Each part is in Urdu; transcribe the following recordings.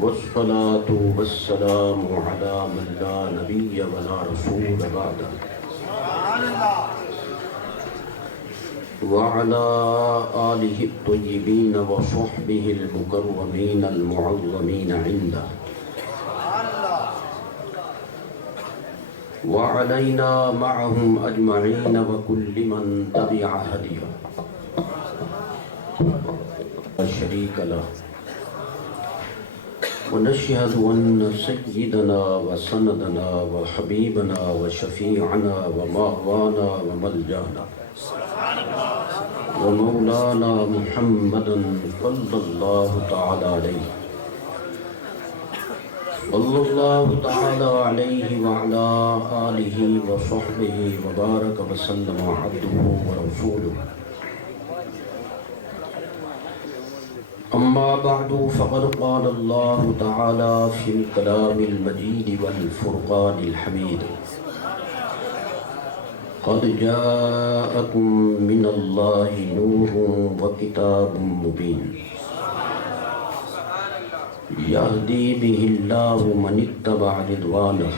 والصلاة والسلام على من لا نبي ولا رسول بعده وعلى آله الطيبين وصحبه المكرمين المعظمين عنده وعلينا معهم أجمعين وكل من تبع هديه لا شريك له ونشهد أن سيدنا وسندنا وحبيبنا وشفيعنا ومأوانا وملجأنا ومولانا محمدا صلى الله تعالى عليه وعلى آله وصحبه وبارك وسلم عبده ورسوله. أما بعد فقد قال الله تعالى في الكلام المجيد والفرقان الحميد: قد جاءكم من الله نور وكتاب مبين يهدي به الله من اتبع رضوانه.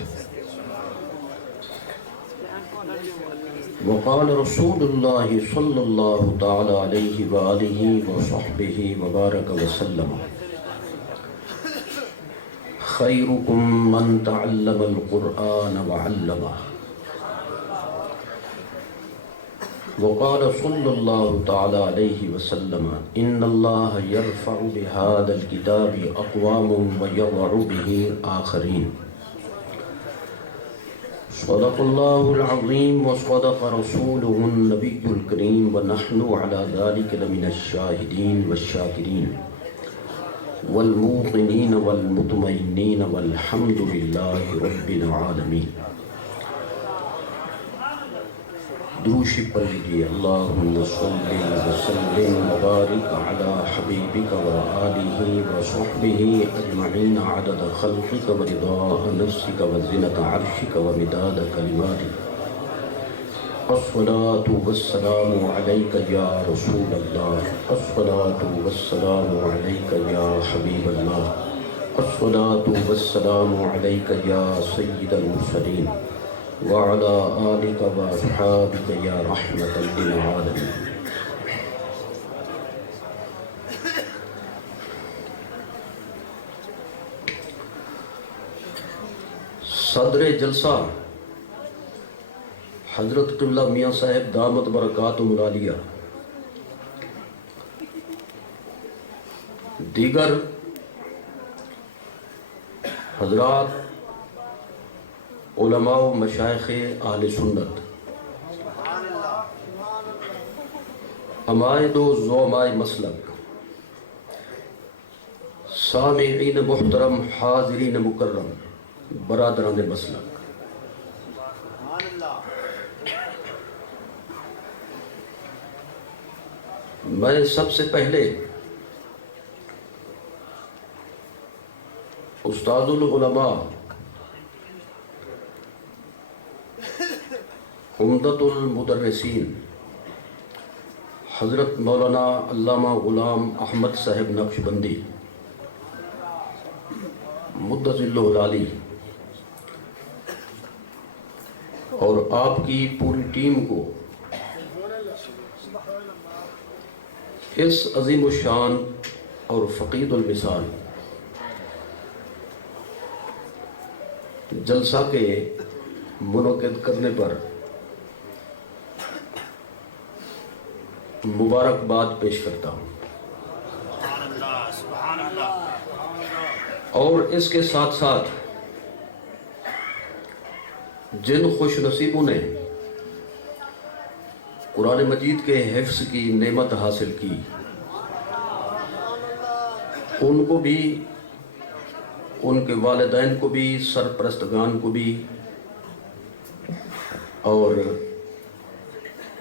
وقال رسول الله صلى الله تعالى عليه وآله وصحبه وبارك وسلم: خيركم من تعلم القرآن وعلمه. وقال صلى الله تعالى عليه وسلم: إن الله يرفع بهذا الكتاب أقوام ويضع به آخرين. صدق الله العظيم وصدق رسوله النبي الكريم ونحن على ذلك لمن الشاهدين والشاكرين والموقنين والمطمئنين والحمد لله رب العالمين. دوشی پڑھ لیجیے: اللہم صلی وسلم وبارک علی حبیبک وآلہ وصحبہ اجمعین عدد خلقک ورضاء نفسک وزنة عرشک ومداد کلماتک. الصلاة والسلام علیک یا رسول اللہ، الصلاة والسلام علیک یا حبیب اللہ، الصلاة والسلام علیک یا سید المرسلین وعلى آلك وأصحابك يا رحمة للعالمين. صدر جلسہ حضرت قبلہ میاں صاحب دامت برکاتہم العالیہ، دیگر حضرات علماء و مشائخ اہل سنت، عمائد و زعماء مسلک، سامعین محترم، حاضرین مکرم، برادران مسلک، میں سب سے پہلے استاد العلماء عمدۃ المدرسین حضرت مولانا علامہ غلام احمد صاحب نقشبندی مدۃ اللہ العالی اور آپ کی پوری ٹیم کو اس عظیم الشان اور فقید المثال جلسہ کے منعقد کرنے پر مبارکباد پیش کرتا ہوں، اور اس کے ساتھ ساتھ جن خوش نصیبوں نے قرآن مجید کے حفظ کی نعمت حاصل کی ان کو بھی، ان کے والدین کو بھی، سرپرستگان کو بھی، اور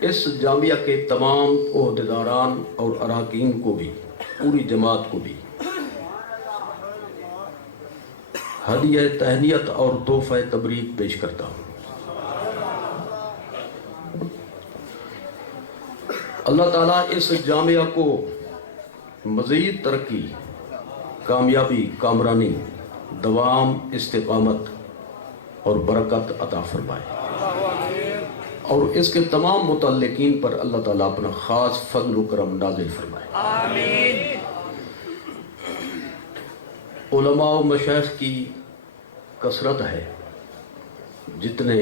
اس جامعہ کے تمام عہدیداران اور اراکین کو بھی، پوری جماعت کو بھی ہدیہ تہنیت اور تحفہ تبریک پیش کرتا ہوں۔ اللہ تعالیٰ اس جامعہ کو مزید ترقی کامیابی، کامرانی، دوام، استقامت اور برکت عطا فرمائے، اور اس کے تمام متعلقین پر اللہ تعالیٰ اپنا خاص فضل و کرم نازل فرمائے۔ آمین۔ علماء و مشائخ کی کثرت ہے، جتنے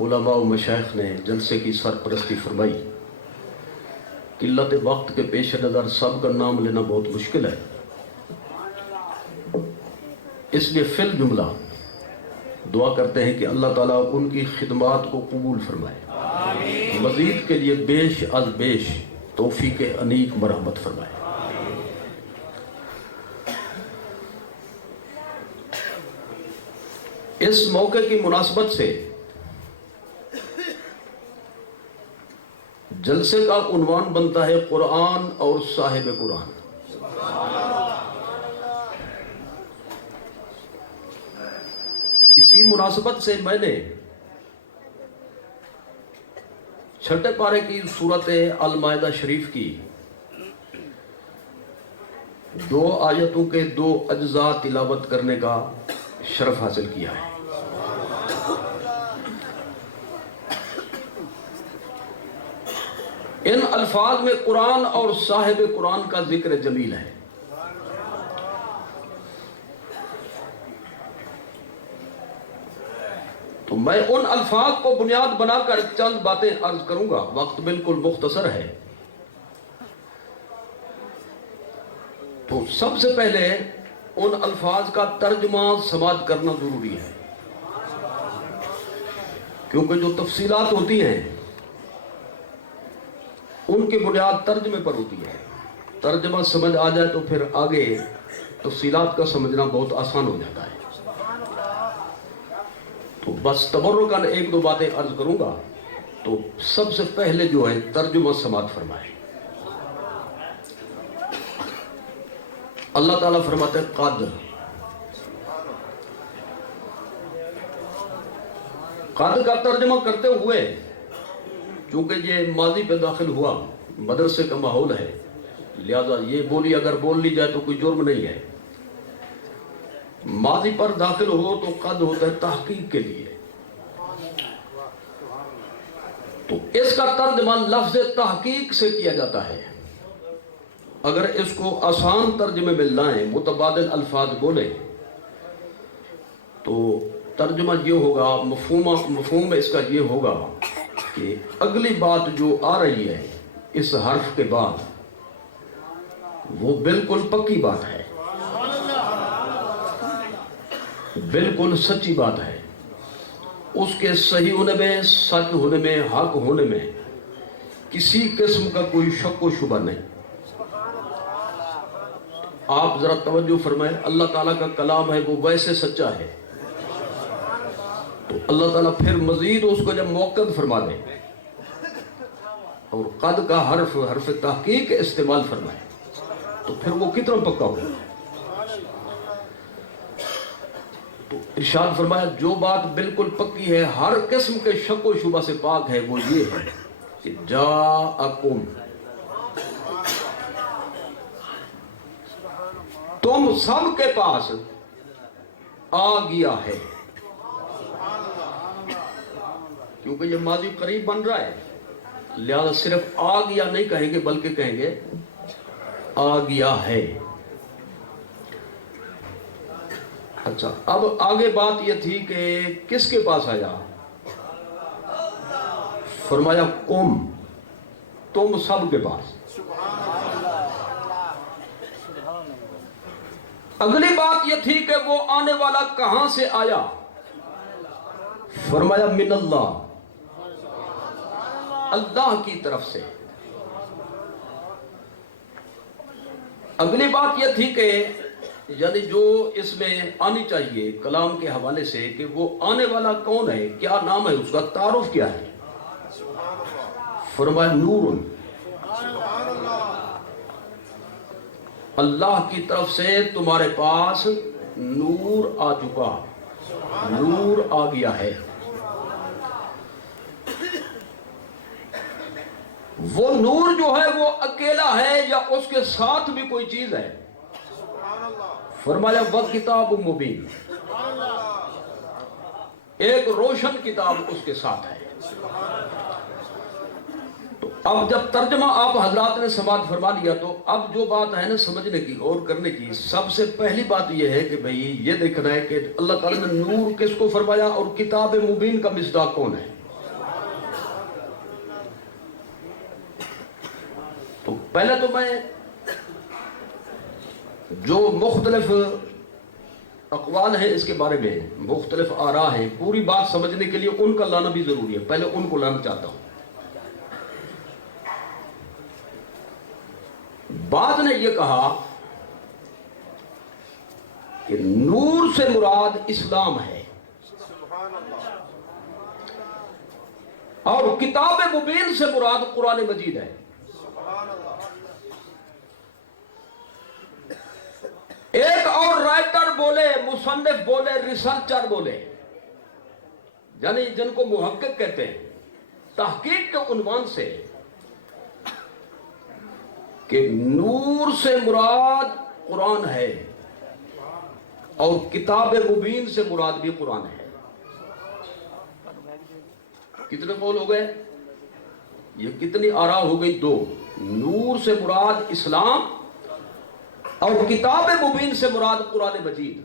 علماء و مشائخ نے جلسے کی سرپرستی فرمائی، قلت وقت کے پیش نظر سب کا نام لینا بہت مشکل ہے، اس لیے فی الجملہ دعا کرتے ہیں کہ اللہ تعالیٰ ان کی خدمات کو قبول فرمائے، مزید کے لیے بیش از بیش توفیق انیق مرحمت فرمائے۔ اس موقع کی مناسبت سے جلسے کا عنوان بنتا ہے قرآن اور صاحب قرآن۔ اسی مناسبت سے میں نے چھٹے پارے کی سورت المائدہ شریف کی 2 آیتوں کے 2 اجزاء تلاوت کرنے کا شرف حاصل کیا ہے۔ ان الفاظ میں قرآن اور صاحب قرآن کا ذکر جمیل ہے۔ تو میں ان الفاظ کو بنیاد بنا کر چند باتیں عرض کروں گا، وقت بالکل مختصر ہے۔ تو سب سے پہلے ان الفاظ کا ترجمہ سماعت کرنا ضروری ہے، کیونکہ جو تفصیلات ہوتی ہیں ان کی بنیاد ترجمے پر ہوتی ہے۔ ترجمہ سمجھ آ جائے تو پھر آگے تفصیلات کا سمجھنا بہت آسان ہو جاتا ہے۔ تو بس تبرکاً 1-2 باتیں عرض کروں گا۔ تو سب سے پہلے جو ہے ترجمہ سماعت فرمائے۔ اللہ تعالیٰ فرماتے ہیں قد، قد کا ترجمہ کرتے ہوئے، چونکہ یہ ماضی پہ داخل ہوا، مدرسے کا ماحول ہے، لہذا یہ بولی اگر بول لی جائے تو کوئی جرم نہیں ہے۔ ماضی پر داخل ہو تو قد ہوتا ہے تحقیق کے لیے۔ تو اس کا ترجمہ لفظ تحقیق سے کیا جاتا ہے۔ اگر اس کو آسان ترجمے میں لائیں، متبادل الفاظ بولیں، تو ترجمہ یہ ہوگا، مفہوم اس کا یہ ہوگا کہ اگلی بات جو آ رہی ہے اس حرف کے بعد وہ بالکل پکی بات ہے، بالکل سچی بات ہے، اس کے صحیح ہونے میں، سچ ہونے میں، حق ہونے میں کسی قسم کا کوئی شک و شبہ نہیں۔ آپ ذرا توجہ فرمائیں، اللہ تعالیٰ کا کلام ہے وہ ویسے سچا ہے، تو اللہ تعالیٰ پھر مزید اس کو جب موقع فرما دے اور قد کا حرف تحقیق استعمال فرمائے تو پھر وہ کتنا پکا ہو۔ تو ارشاد فرمایا جو بات بالکل پکی ہے، ہر قسم کے شک و شبہ سے پاک ہے، وہ یہ ہے کہ جاءکم، تم سب کے پاس آ گیا ہے۔ کیونکہ یہ ماضی قریب بن رہا ہے، لہذا صرف آ گیا نہیں کہیں گے بلکہ کہیں گے آ گیا ہے۔ اچھا، اب آگے بات یہ تھی کہ کس کے پاس آیا؟ فرمایا کم، تم سب کے پاس۔ اگلی بات یہ تھی کہ وہ آنے والا کہاں سے آیا؟ فرمایا من اللہ، اللہ کی طرف سے۔ اگلی بات یہ تھی کہ یعنی جو اس میں آنی چاہیے کلام کے حوالے سے کہ وہ آنے والا کون ہے، کیا نام ہے اس کا، تعارف کیا ہے؟ فرمایا نور، اللہ کی طرف سے تمہارے پاس نور آ چکا، نور آ گیا ہے۔ وہ نور جو ہے وہ اکیلا ہے یا اس کے ساتھ بھی کوئی چیز ہے؟ فرمایا وہ کتاب مبین، ایک روشن کتاب اس کے ساتھ ہے۔ تو اب جب ترجمہ آپ حضرات نے سماعت فرما لیا تو اب جو بات ہے نا سمجھنے کی اور کرنے کی، سب سے پہلی بات یہ ہے کہ بھئی یہ دیکھنا ہے کہ اللہ تعالیٰ نے نور کس کو فرمایا اور کتاب مبین کا مصداق کون ہے۔ تو پہلے تو میں جو مختلف اقوال ہیں اس کے بارے میں، مختلف آراء ہیں، پوری بات سمجھنے کے لیے ان کا لانا بھی ضروری ہے، پہلے ان کو لانا چاہتا ہوں۔ بعد نے یہ کہا کہ نور سے مراد اسلام ہے اور کتاب مبین سے مراد قرآن مجید ہے۔ ایک اور رائٹر بولے، مصنف بولے، ریسرچر بولے، یعنی جن کو محقق کہتے ہیں، تحقیق کے عنوان سے کہ نور سے مراد قرآن ہے اور کتاب مبین سے مراد بھی قرآن ہے۔ کتنے قول ہو گئے؟ یہ کتنی آراء ہو گئی؟ دو۔ نور سے مراد اسلام اور کتاب مبین سے مراد قرآن مجید۔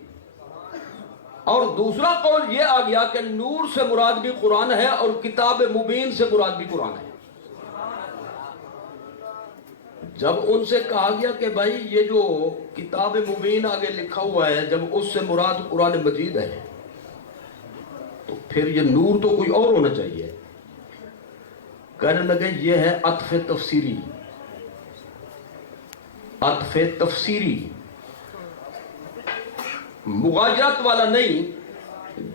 اور دوسرا قول یہ آ گیا کہ نور سے مراد بھی قرآن ہے اور کتاب مبین سے مراد بھی قرآن ہے۔ جب ان سے کہا گیا کہ بھائی یہ جو کتاب مبین آگے لکھا ہوا ہے جب اس سے مراد قرآن مجید ہے تو پھر یہ نور تو کوئی اور ہونا چاہیے۔ کہنے لگے یہ ہے عطف تفسیری، عطف تفسیری، مغایرت والا نہیں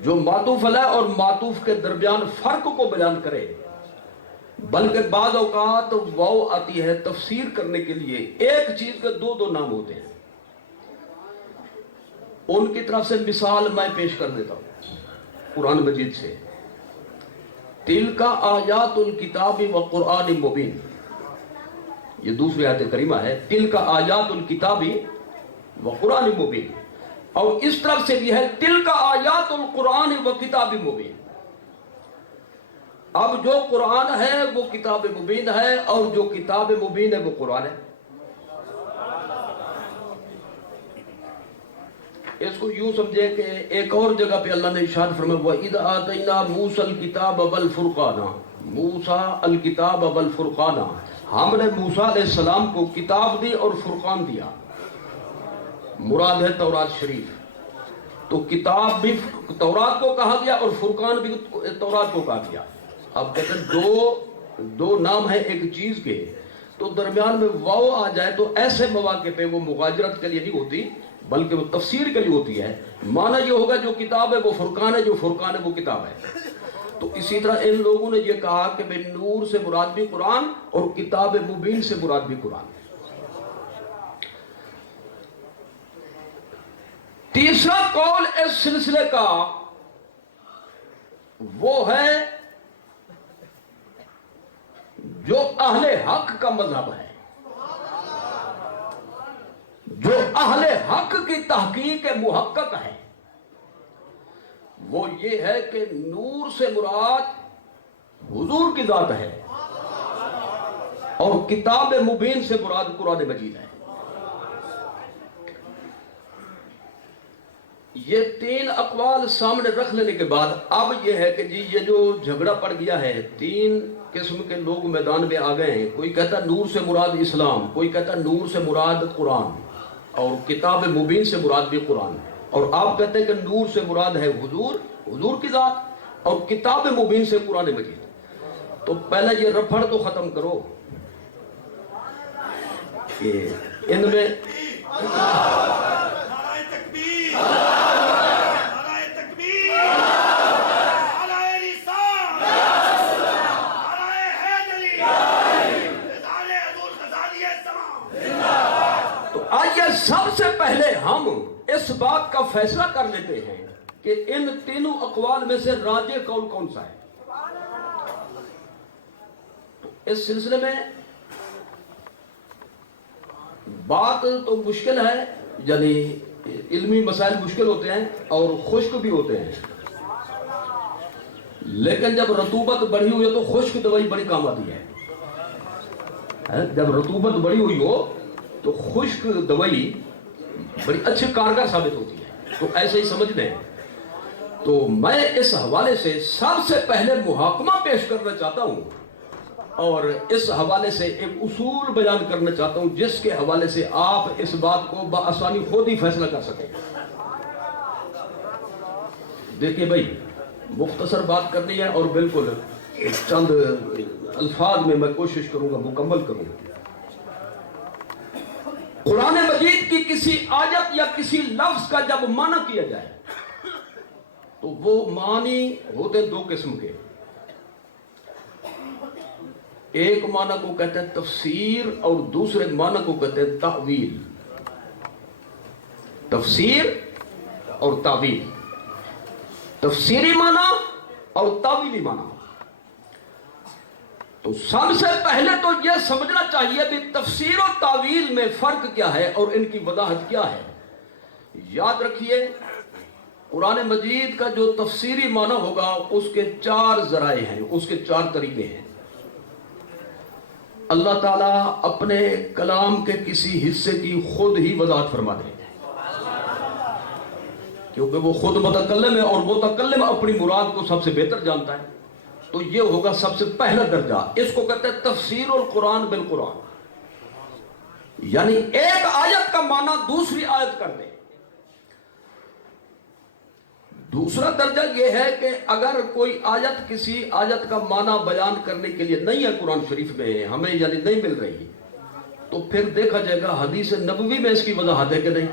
جو معطوف علیہ اور معطوف کے درمیان فرق کو بیان کرے، بلکہ بعض اوقات واو آتی ہے تفسیر کرنے کے لیے، ایک چیز کے دو دو نام ہوتے ہیں۔ ان کی طرف سے مثال میں پیش کر دیتا ہوں قرآن مجید سے۔ تلک آیات الکتاب و قرآن مبین، یہ دوسری آیت کریمہ ہے، تلک آیات الکتاب و قرآن مبین، اور اس طرف سے بھی ہے تلک آیات القرآن و کتاب مبین۔ اب جو قرآن ہے وہ کتاب مبین ہے اور جو کتاب مبین ہے وہ قرآن ہے۔ اس کو یوں سمجھے کہ ایک اور جگہ پہ اللہ نے ارشاد فرمایا وَإِذْ آتَيْنَا مُوسَى الْكِتَابَ وَالْفُرْقَانَ، موسیٰ الکتاب والفرقان، ہم نے موسیٰ علیہ السلام کو کتاب دی اور فرقان دیا، مراد ہے تورات شریف۔ تو کتاب بھی تورات کو کہا گیا اور فرقان بھی تورات کو کہا گیا۔ اب کہتے ہیں دو نام ہیں ایک چیز کے، تو درمیان میں واو آ جائے تو ایسے مواقع پہ وہ مغایرت کے لیے نہیں ہوتی بلکہ وہ تفسیر کے لیے ہوتی ہے۔ معنی یہ ہوگا جو کتاب ہے وہ فرقان ہے، جو فرقان ہے وہ کتاب ہے۔ تو اسی طرح ان لوگوں نے یہ کہا کہ بے نور سے مراد بھی قرآن اور کتاب مبین سے مراد بھی قرآن۔ تیسرا قول اس سلسلے کا وہ ہے جو اہل حق کا مذہب ہے، جو اہل حق کی تحقیق محقق ہے، وہ یہ ہے کہ نور سے مراد حضور کی ذات ہے اور کتاب مبین سے مراد قرآن مجید ہے۔ یہ تین اقوال سامنے رکھ لینے کے بعد اب یہ ہے کہ جی یہ جو جھگڑا پڑ گیا ہے، تین قسم کے لوگ میدان میں آ گئے ہیں۔ کوئی کہتا نور سے مراد اسلام، کوئی کہتا نور سے مراد قرآن اور کتاب مبین سے مراد بھی قرآن، اور آپ کہتے ہیں کہ نور سے مراد ہے حضور کی ذات اور کتاب مبین سے قرآن مجید۔ تو پہلے یہ رفڑ تو ختم کرو کہ ان میں تو آئیے سب سے پہلے ہم اس بات کا فیصلہ کر لیتے ہیں کہ ان تینوں اقوال میں سے راجح قول کون سا ہے۔ اس سلسلے میں بات تو مشکل ہے، یعنی علمی مسائل مشکل ہوتے ہیں اور خشک بھی ہوتے ہیں، لیکن جب رطوبت بڑھی ہوئی ہے تو خشک دوائی بڑی کام آتی ہے۔ جب رطوبت بڑی ہوئی ہو تو خشک دوائی بڑی اچھی کارگر ثابت ہوتی ہے، تو ایسے ہی سمجھ لیں۔ تو میں اس حوالے سے سب سے پہلے محاکمہ پیش کرنا چاہتا ہوں اور اس حوالے سے ایک اصول بیان کرنا چاہتا ہوں جس کے حوالے سے آپ اس بات کو بآسانی خود ہی فیصلہ کر سکیں۔ دیکھیے بھائی، مختصر بات کرنی ہے اور بالکل چند الفاظ میں میں کوشش کروں گا مکمل کروں گا۔ قرآن مجید کی کسی آیت یا کسی لفظ کا جب معنی کیا جائے تو وہ معنی ہوتے دو قسم کے، ایک معنی کو کہتے ہیں تفسیر اور دوسرے معنی کو کہتے ہیں تاویل۔ تفسیر اور تاویل، تفسیری معنی اور تاویلی معنی۔ تو سب سے پہلے تو یہ سمجھنا چاہیے کہ تفسیر و تاویل میں فرق کیا ہے اور ان کی وضاحت کیا ہے۔ یاد رکھیے، قرآن مجید کا جو تفسیری معنی ہوگا اس کے چار ذرائع ہیں، اس کے چار طریقے ہیں۔ اللہ تعالیٰ اپنے کلام کے کسی حصے کی خود ہی وضاحت فرما دیں گے، کیونکہ وہ خود متکلم ہے اور متکلم اپنی مراد کو سب سے بہتر جانتا ہے۔ تو یہ ہوگا سب سے پہلا درجہ، اس کو کہتے ہیں تفسیر القرآن بالقرآن، یعنی ایک آیت کا معنی دوسری آیت کر دے۔ دوسرا درجہ یہ ہے کہ اگر کوئی آیت کسی آیت کا معنی بیان کرنے کے لیے نہیں ہے قرآن شریف میں، ہمیں یعنی نہیں مل رہی، تو پھر دیکھا جائے گا حدیث نبوی میں اس کی وضاحت ہے کہ نہیں،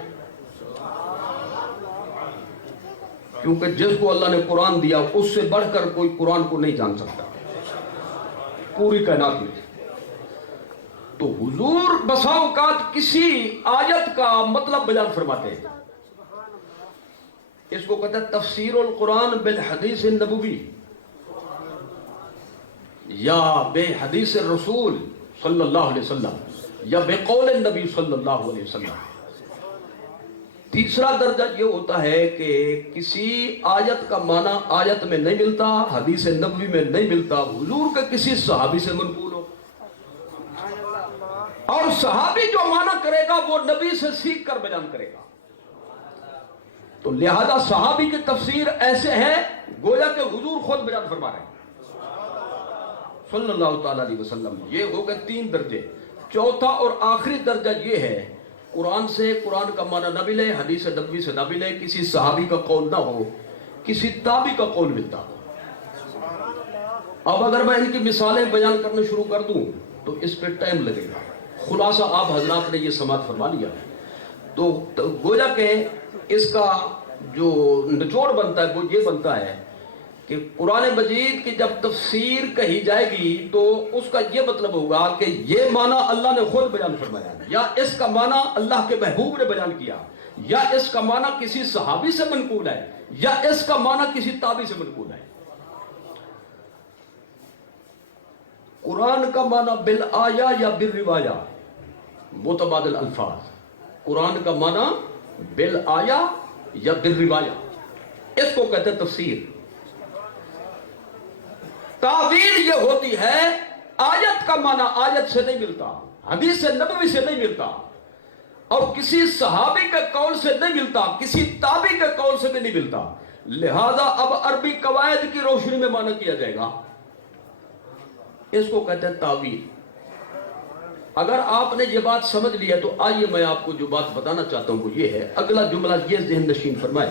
کیونکہ جس کو اللہ نے قرآن دیا اس سے بڑھ کر کوئی قرآن کو نہیں جان سکتا پوری کائنات میں۔ تو حضور بسا اوقات کسی آیت کا مطلب بیان فرماتے ہیں، اس کو کہتے ہیں تفسیر القرآن بالحدیث النبوی یا بے حدیث الرسول صلی اللہ علیہ وسلم یا بے قول النبی صلی اللہ علیہ وسلم۔ تیسرا درجہ یہ ہوتا ہے کہ کسی آیت کا معنی آیت میں نہیں ملتا، حدیث نبوی میں نہیں ملتا، حضور کے کسی صحابی سے منقول ہو، اور صحابی جو معنی کرے گا وہ نبی سے سیکھ کر بیان کرے گا۔ تو لہذا صحابی کی تفسیر ایسے ہے گویا کہ حضور خود بیان فرما رہے ہیں صلی اللہ تعالی علیہ وسلم۔ یہ ہو گئے تین درجے۔ چوتھا اور آخری درجہ یہ ہے، قرآن سے قرآن کا معنی نہ ملے، حدیث نبوی سے نہ ملے، کسی صحابی کا قول نہ ہو، کسی تابعی کا قول ملتا ہو۔ اب اگر میں ان کی مثالیں بیان کرنا شروع کر دوں تو اس پہ ٹائم لگے گا، خلاصہ آپ حضرات نے یہ سماعت فرما لیا۔ تو گویا کہ اس کا جو نچوڑ بنتا ہے وہ یہ بنتا ہے کہ قرآن مجید کی جب تفسیر کہی جائے گی تو اس کا یہ مطلب ہوگا کہ یہ معنی اللہ نے خود بیان فرمایا، یا اس کا معنی اللہ کے محبوب نے بیان کیا، یا اس کا معنی کسی صحابی سے منقول ہے، یا اس کا معنی کسی تابعی سے منقول ہے۔ قرآن کا معنی بالآیا یا بالروایا، متبادل الفاظ۔ قرآن کا معنی بالآیا یا بالروایا، اس کو کہتے ہیں تفسیر۔ تعویل یہ ہوتی ہے آیت کا معنی آیت سے نہیں ملتا، حدیث نبوی سے نہیں ملتا، اور کسی صحابی کے قول سے نہیں ملتا، کسی تابعی کے قول سے بھی نہیں ملتا، لہذا اب عربی قواعد کی روشنی میں معنی کیا جائے گا، اس کو کہتے ہیں تعویل۔ اگر آپ نے یہ بات سمجھ لی ہے تو آئیے میں آپ کو جو بات بتانا چاہتا ہوں وہ یہ ہے، اگلا جملہ یہ ذہن نشین فرمائے،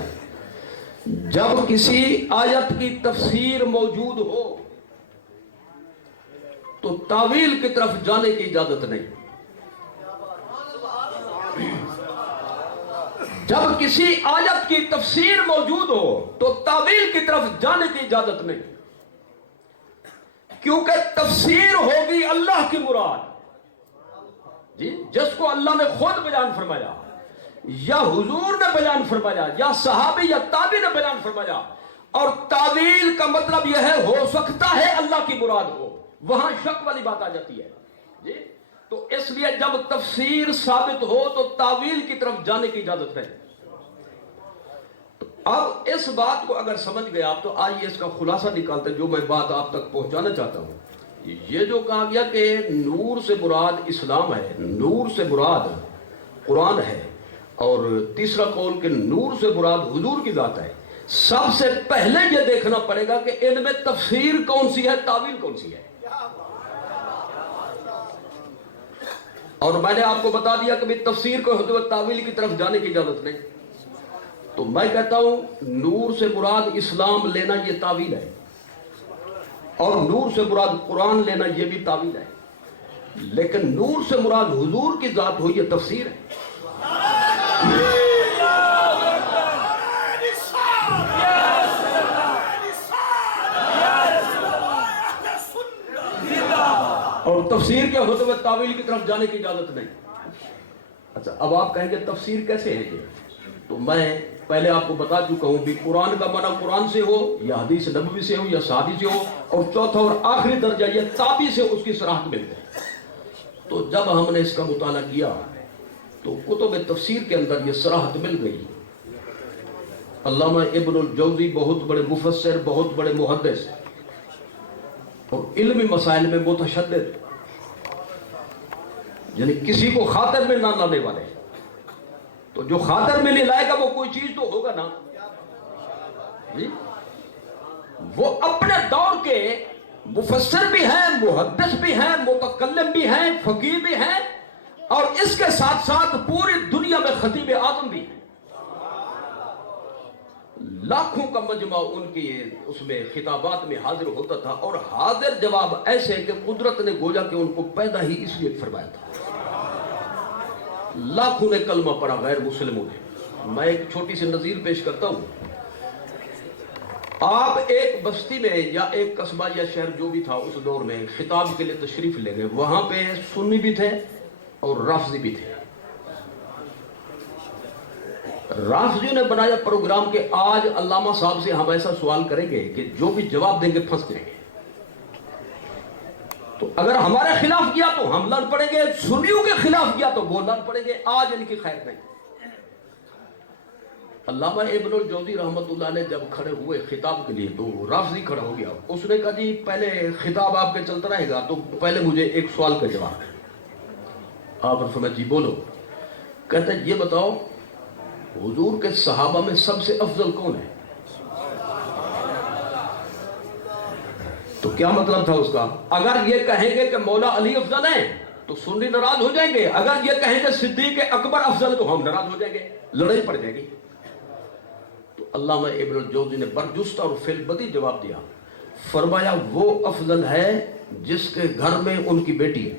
جب کسی آیت کی تفسیر موجود ہو تو تعویل کی طرف جانے کی اجازت نہیں۔ جب کسی آیت کی تفسیر موجود ہو تو تعویل کی طرف جانے کی اجازت نہیں، کیونکہ تفسیر ہوگی اللہ کی مراد، جی، جس کو اللہ نے خود بیان فرمایا، یا حضور نے بیان فرمایا، یا صحابی یا تابعی نے بیان فرمایا، اور تعویل کا مطلب یہ ہے ہو سکتا ہے اللہ کی مراد ہو، وہاں شک والی بات آ جاتی ہے، جی۔ تو اس لیے جب تفسیر ثابت ہو تو تعویل کی طرف جانے کی اجازت ہے۔ اب اس بات کو اگر سمجھ گئے آپ تو آئیے اس کا خلاصہ نکالتے جو میں بات آپ تک پہنچانا چاہتا ہوں. یہ جو کہا گیا کہ نور سے مراد اسلام ہے، نور سے مراد قرآن ہے، اور تیسرا قول کہ نور سے مراد حضور کی ذات ہے، سب سے پہلے یہ دیکھنا پڑے گا کہ ان میں تفسیر کون سی ہے، تعویل کون سی ہے. اور میں نے آپ کو بتا دیا کہ تفسیر کو ہوتے ہوئے تعویل کی طرف جانے کی اجازت نہیں. تو میں کہتا ہوں نور سے مراد اسلام لینا یہ تعویل ہے، اور نور سے مراد قرآن لینا یہ بھی تعویل ہے، لیکن نور سے مراد حضور کی ذات ہو یہ تفسیر ہے. اور تفسیر کے ہوتے ہوئے تعویل کی طرف جانے کی اجازت نہیں. اچھا اب آپ کہیں گے تفسیر کیسے ہے یہ؟ تو میں پہلے آپ کو بتا چکا ہوں بھی قرآن کا معنی قرآن سے ہو یا حدیث نبوی سے ہو یا صحابی سے ہو، اور چوتھا اور آخری درجہ یہ تابعی سے اس کی صراحت ملتی ہے. تو جب ہم نے اس کا مطالعہ کیا تو کتب تفسیر کے اندر یہ صراحت مل گئی. علامہ ابن الجوزی بہت بڑے مفسر، بہت بڑے محدث اور علمی مسائل میں متشدد، یعنی کسی کو خاطر میں نہ لانے والے. تو جو خاطر میں نہیں لائے گا وہ کوئی چیز تو ہوگا نا جی. وہ اپنے دور کے مفسر بھی ہیں، محدث بھی ہیں، متکلم بھی ہیں، فقیہ بھی ہیں، اور اس کے ساتھ ساتھ پوری دنیا میں خطیب اعظم بھی ہیں. لاکھوں کا مجمع ان کی اس میں خطابات میں حاضر ہوتا تھا، اور حاضر جواب ایسے کہ قدرت نے گویا کہ ان کو پیدا ہی اس لیے فرمایا تھا. لاکھوں نے کلمہ پڑھا غیر مسلموں نے. میں ایک چھوٹی سی نظیر پیش کرتا ہوں. آپ ایک بستی میں یا ایک قصبہ یا شہر جو بھی تھا اس دور میں خطاب کے لیے تشریف لے گئے. وہاں پہ سنی بھی تھے اور رافضی بھی تھے. رافضیوں نے بنایا پروگرام کہ آج علامہ صاحب سے ہم ایسا سوال کریں گے کہ جو بھی جواب دیں گے پھنس جائیں گے. تو اگر ہمارے خلاف کیا تو ہم لڑ پڑیں گے، سنیوں کے خلاف کیا تو وہ لڑ پڑیں گے. آج ان کی خیر نہیں. علامہ ابن الجوزی رحمت اللہ علیہ جب کھڑے ہوئے خطاب کے لیے تو رافضی کھڑا ہو گیا. اس نے کہا جی پہلے خطاب آپ کے چلتا رہے گا تو پہلے مجھے ایک سوال کا جواب ہے. آپ نے فرمایا جی بولو. کہتے ہیں یہ بتاؤ حضور کے صحابہ میں سب سے افضل کون ہے؟ تو کیا مطلب تھا اس کا؟ اگر یہ کہیں گے کہ مولا علی افضل ہیں تو سنی ناراض ہو جائیں گے، اگر یہ کہیں گے صدیق اکبر افضل ہے تو ہم ناراض ہو جائیں گے، لڑائی پڑ جائے گی. تو علامہ ابن الجوزی نے برجستہ اور فی البدی جواب دیا. فرمایا وہ افضل ہے جس کے گھر میں ان کی بیٹی ہے،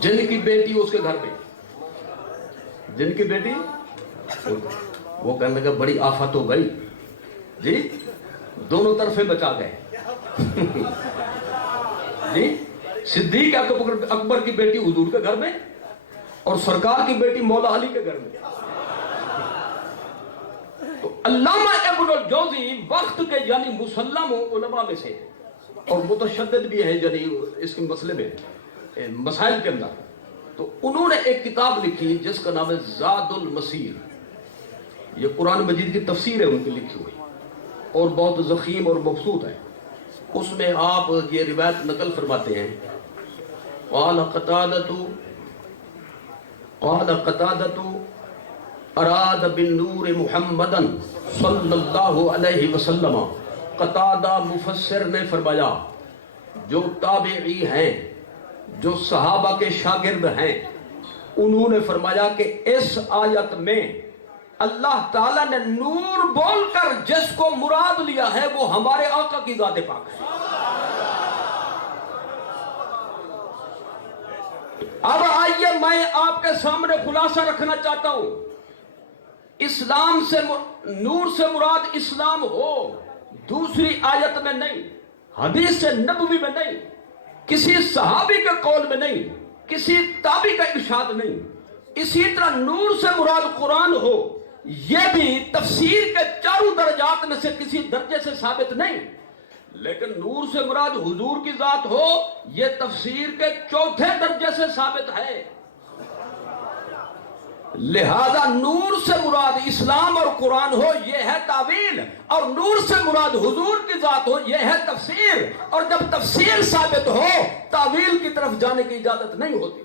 جن کی بیٹی اس کے گھر میں، جن کی بیٹی. وہ کہنے لگا بڑی آفت ہو گئی جی، دونوں طرفیں بچا گئے جی. صدیق اکبر کی بیٹی حضور کے گھر میں اور سرکار کی بیٹی مولا علی کے گھر میں. تو علامہ ابن الجوزی وقت کے یعنی مسلم علماء میں سے اور متشدد بھی ہے یعنی اس کے مسئلے میں مسائل کے اندر. تو انہوں نے ایک کتاب لکھی جس کا نام ہے زاد المسیر. یہ قرآن مجید کی تفسیر ہے ان کی لکھی ہوئی اور بہت ضخیم اور مبسوط ہے. اس میں آپ یہ روایت نقل فرماتے ہیں قال قتادۃ اراد بالنور محمدا صلی اللہ علیہ وسلم. قتادہ مفسر نے فرمایا جو تابعی ہیں، جو صحابہ کے شاگرد ہیں، انہوں نے فرمایا کہ اس آیت میں اللہ تعالیٰ نے نور بول کر جس کو مراد لیا ہے وہ ہمارے آقا کی ذات پاک ہے. اب آئیے میں آپ کے سامنے خلاصہ رکھنا چاہتا ہوں. اسلام سے نور سے مراد اسلام ہو، دوسری آیت میں نہیں، حدیث نبوی میں نہیں، کسی صحابی کے قول میں نہیں، کسی تابعی کا ارشاد نہیں. اسی طرح نور سے مراد قرآن ہو، یہ بھی تفسیر کے چاروں درجات میں سے کسی درجے سے ثابت نہیں. لیکن نور سے مراد حضور کی ذات ہو، یہ تفسیر کے چوتھے درجے سے ثابت ہے. لہذا نور سے مراد اسلام اور قرآن ہو یہ ہے تعویل، اور نور سے مراد حضور کی ذات ہو یہ ہے تفسیر، اور جب تفسیر ثابت ہو تعویل کی طرف جانے کی اجازت نہیں ہوتی۔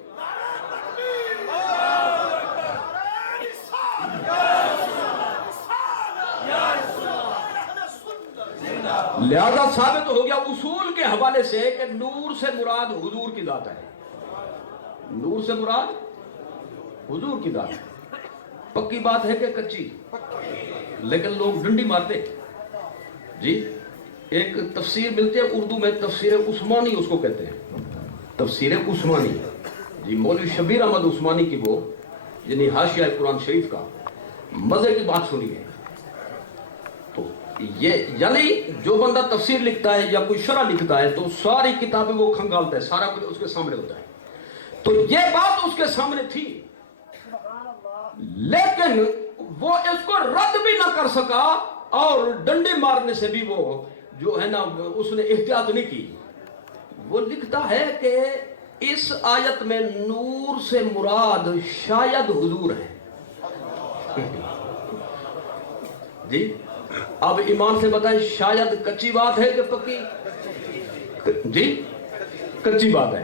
لہذا ثابت ہو گیا اصول کے حوالے سے کہ نور سے مراد حضور کی ذات ہے، نور سے مراد حضور کی ذات ہے۔ پکی بات ہے کہ کچی؟ لیکن لوگ ڈنڈی مارتے جی۔ ایک تفسیر ملتی ہے اردو میں، تفسیر عثمانی اس کو کہتے ہیں، تفسیر عثمانی جی، مولوی شبیر احمد عثمانی کی وہ یعنی حاشیہ قرآن شریف کا، مزے کی بات سنی ہے۔ تو یہ یعنی جو بندہ تفسیر لکھتا ہے یا کوئی شرح لکھتا ہے تو ساری کتابیں وہ کھنگالتا ہے، سارا کچھ اس کے سامنے ہوتا ہے۔ تو یہ بات اس کے سامنے تھی، لیکن وہ اس کو رد بھی نہ کر سکا، اور ڈنڈی مارنے سے بھی وہ جو ہے نا اس نے احتیاط نہیں کی۔ وہ لکھتا ہے کہ اس آیت میں نور سے مراد شاید حضور ہے جی۔ اب ایمان سے بتائیں شاید کچی بات ہے کہ پکی؟ جی کچی بات ہے،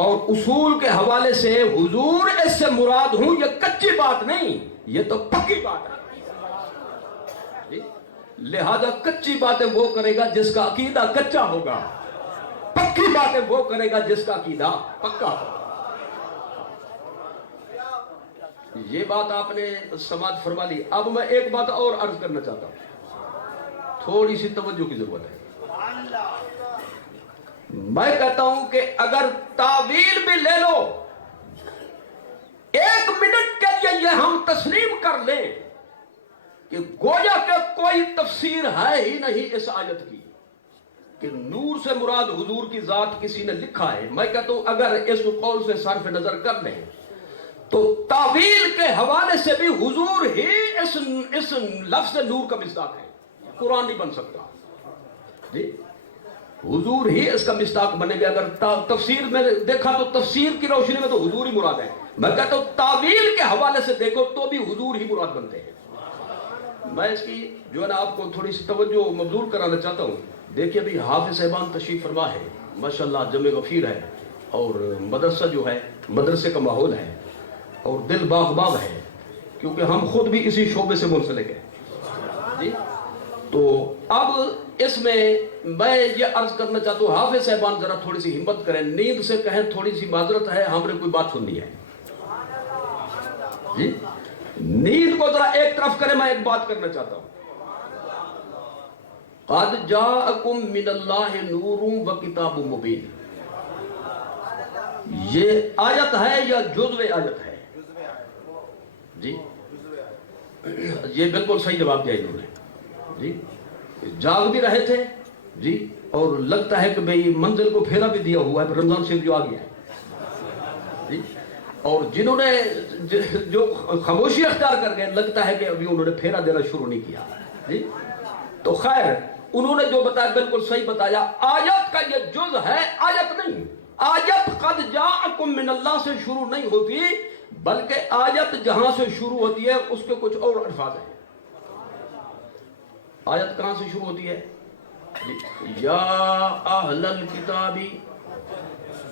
اور اصول کے حوالے سے حضور اس سے مراد ہوں یہ کچی بات نہیں، یہ تو پکی بات ہے جی۔ لہذا کچی باتیں وہ کرے گا جس کا عقیدہ کچا ہوگا، پکی باتیں وہ کرے گا جس کا عقیدہ پکا ہوگا۔ یہ بات آپ نے سماعت فرما لی۔ اب میں ایک بات اور عرض کرنا چاہتا ہوں، تھوڑی سی توجہ کی ضرورت ہے۔ میں کہتا ہوں کہ اگر تعویل بھی لے لو، ایک منٹ کے لیے یہ ہم تسلیم کر لیں کہ گویا کہ کوئی تفسیر ہے ہی نہیں اس آیت کی کہ نور سے مراد حضور کی ذات کسی نے لکھا ہے، میں کہتا ہوں اگر اس قول سے صرف نظر کر لیں تو تعویل کے حوالے سے بھی حضور ہی اس لفظ نور کا مصداق ہے، قرآن نہیں بن سکتا جی۔ حضور ہی اس کا مصداق بنے گا۔ اگر تفسیر میں دیکھا تو تفسیر کی روشنی میں تو حضور ہی مراد ہے، میں کہتا ہوں تعویل کے حوالے سے دیکھو تو بھی حضور ہی مراد بنتے ہیں۔ میں اس کی جو ہے نا آپ کو تھوڑی سی توجہ مبذول کرانا چاہتا ہوں۔ دیکھیے ابھی حافظ صاحبان تشریف فرما ہے، ماشاءاللہ جمع غفیر ہے، اور مدرسہ جو ہے مدرسے کا ماحول ہے، اور دل باغ باغ ہے، کیونکہ ہم خود بھی اسی شعبے سے منسلک ہیں جی۔ تو اب اس میں یہ عرض کرنا چاہتا ہوں، حافظ صاحبان ذرا تھوڑی سی ہمت کریں، نیند سے کہیں تھوڑی سی معذرت ہے، ہم نے کوئی بات سننی ہے جی۔ نیند کو ذرا ایک طرف کریں، میں ایک بات کرنا چاہتا ہوں۔ قد جاءکم من اللہ نور و کتاب مبین، یہ آیت ہے یا جزو آیت ہے جی؟ یہ بالکل صحیح جواب دیا انہوں نے جی۔ جاگ بھی رہے تھے جی، اور لگتا ہے کہ بھئی منزل کو پھیرا بھی دیا ہوا ہے، رمضان شریف جو آ گیا ہے جی، اور جنہوں نے جو خاموشی اختیار کر گئے لگتا ہے کہ ابھی انہوں نے پھیرا دینا شروع نہیں کیا جی۔ تو خیر انہوں نے جو بتایا بالکل صحیح بتایا، آیت کا یہ جز ہے، آیت نہیں۔ آیت قد جاءکم من اللہ سے شروع نہیں ہوتی، بلکہ آیت جہاں سے شروع ہوتی ہے اس کے کچھ اور الفاظ ہیں۔ آیت کہاں سے شروع ہوتی ہے؟ یا اہل الکتاب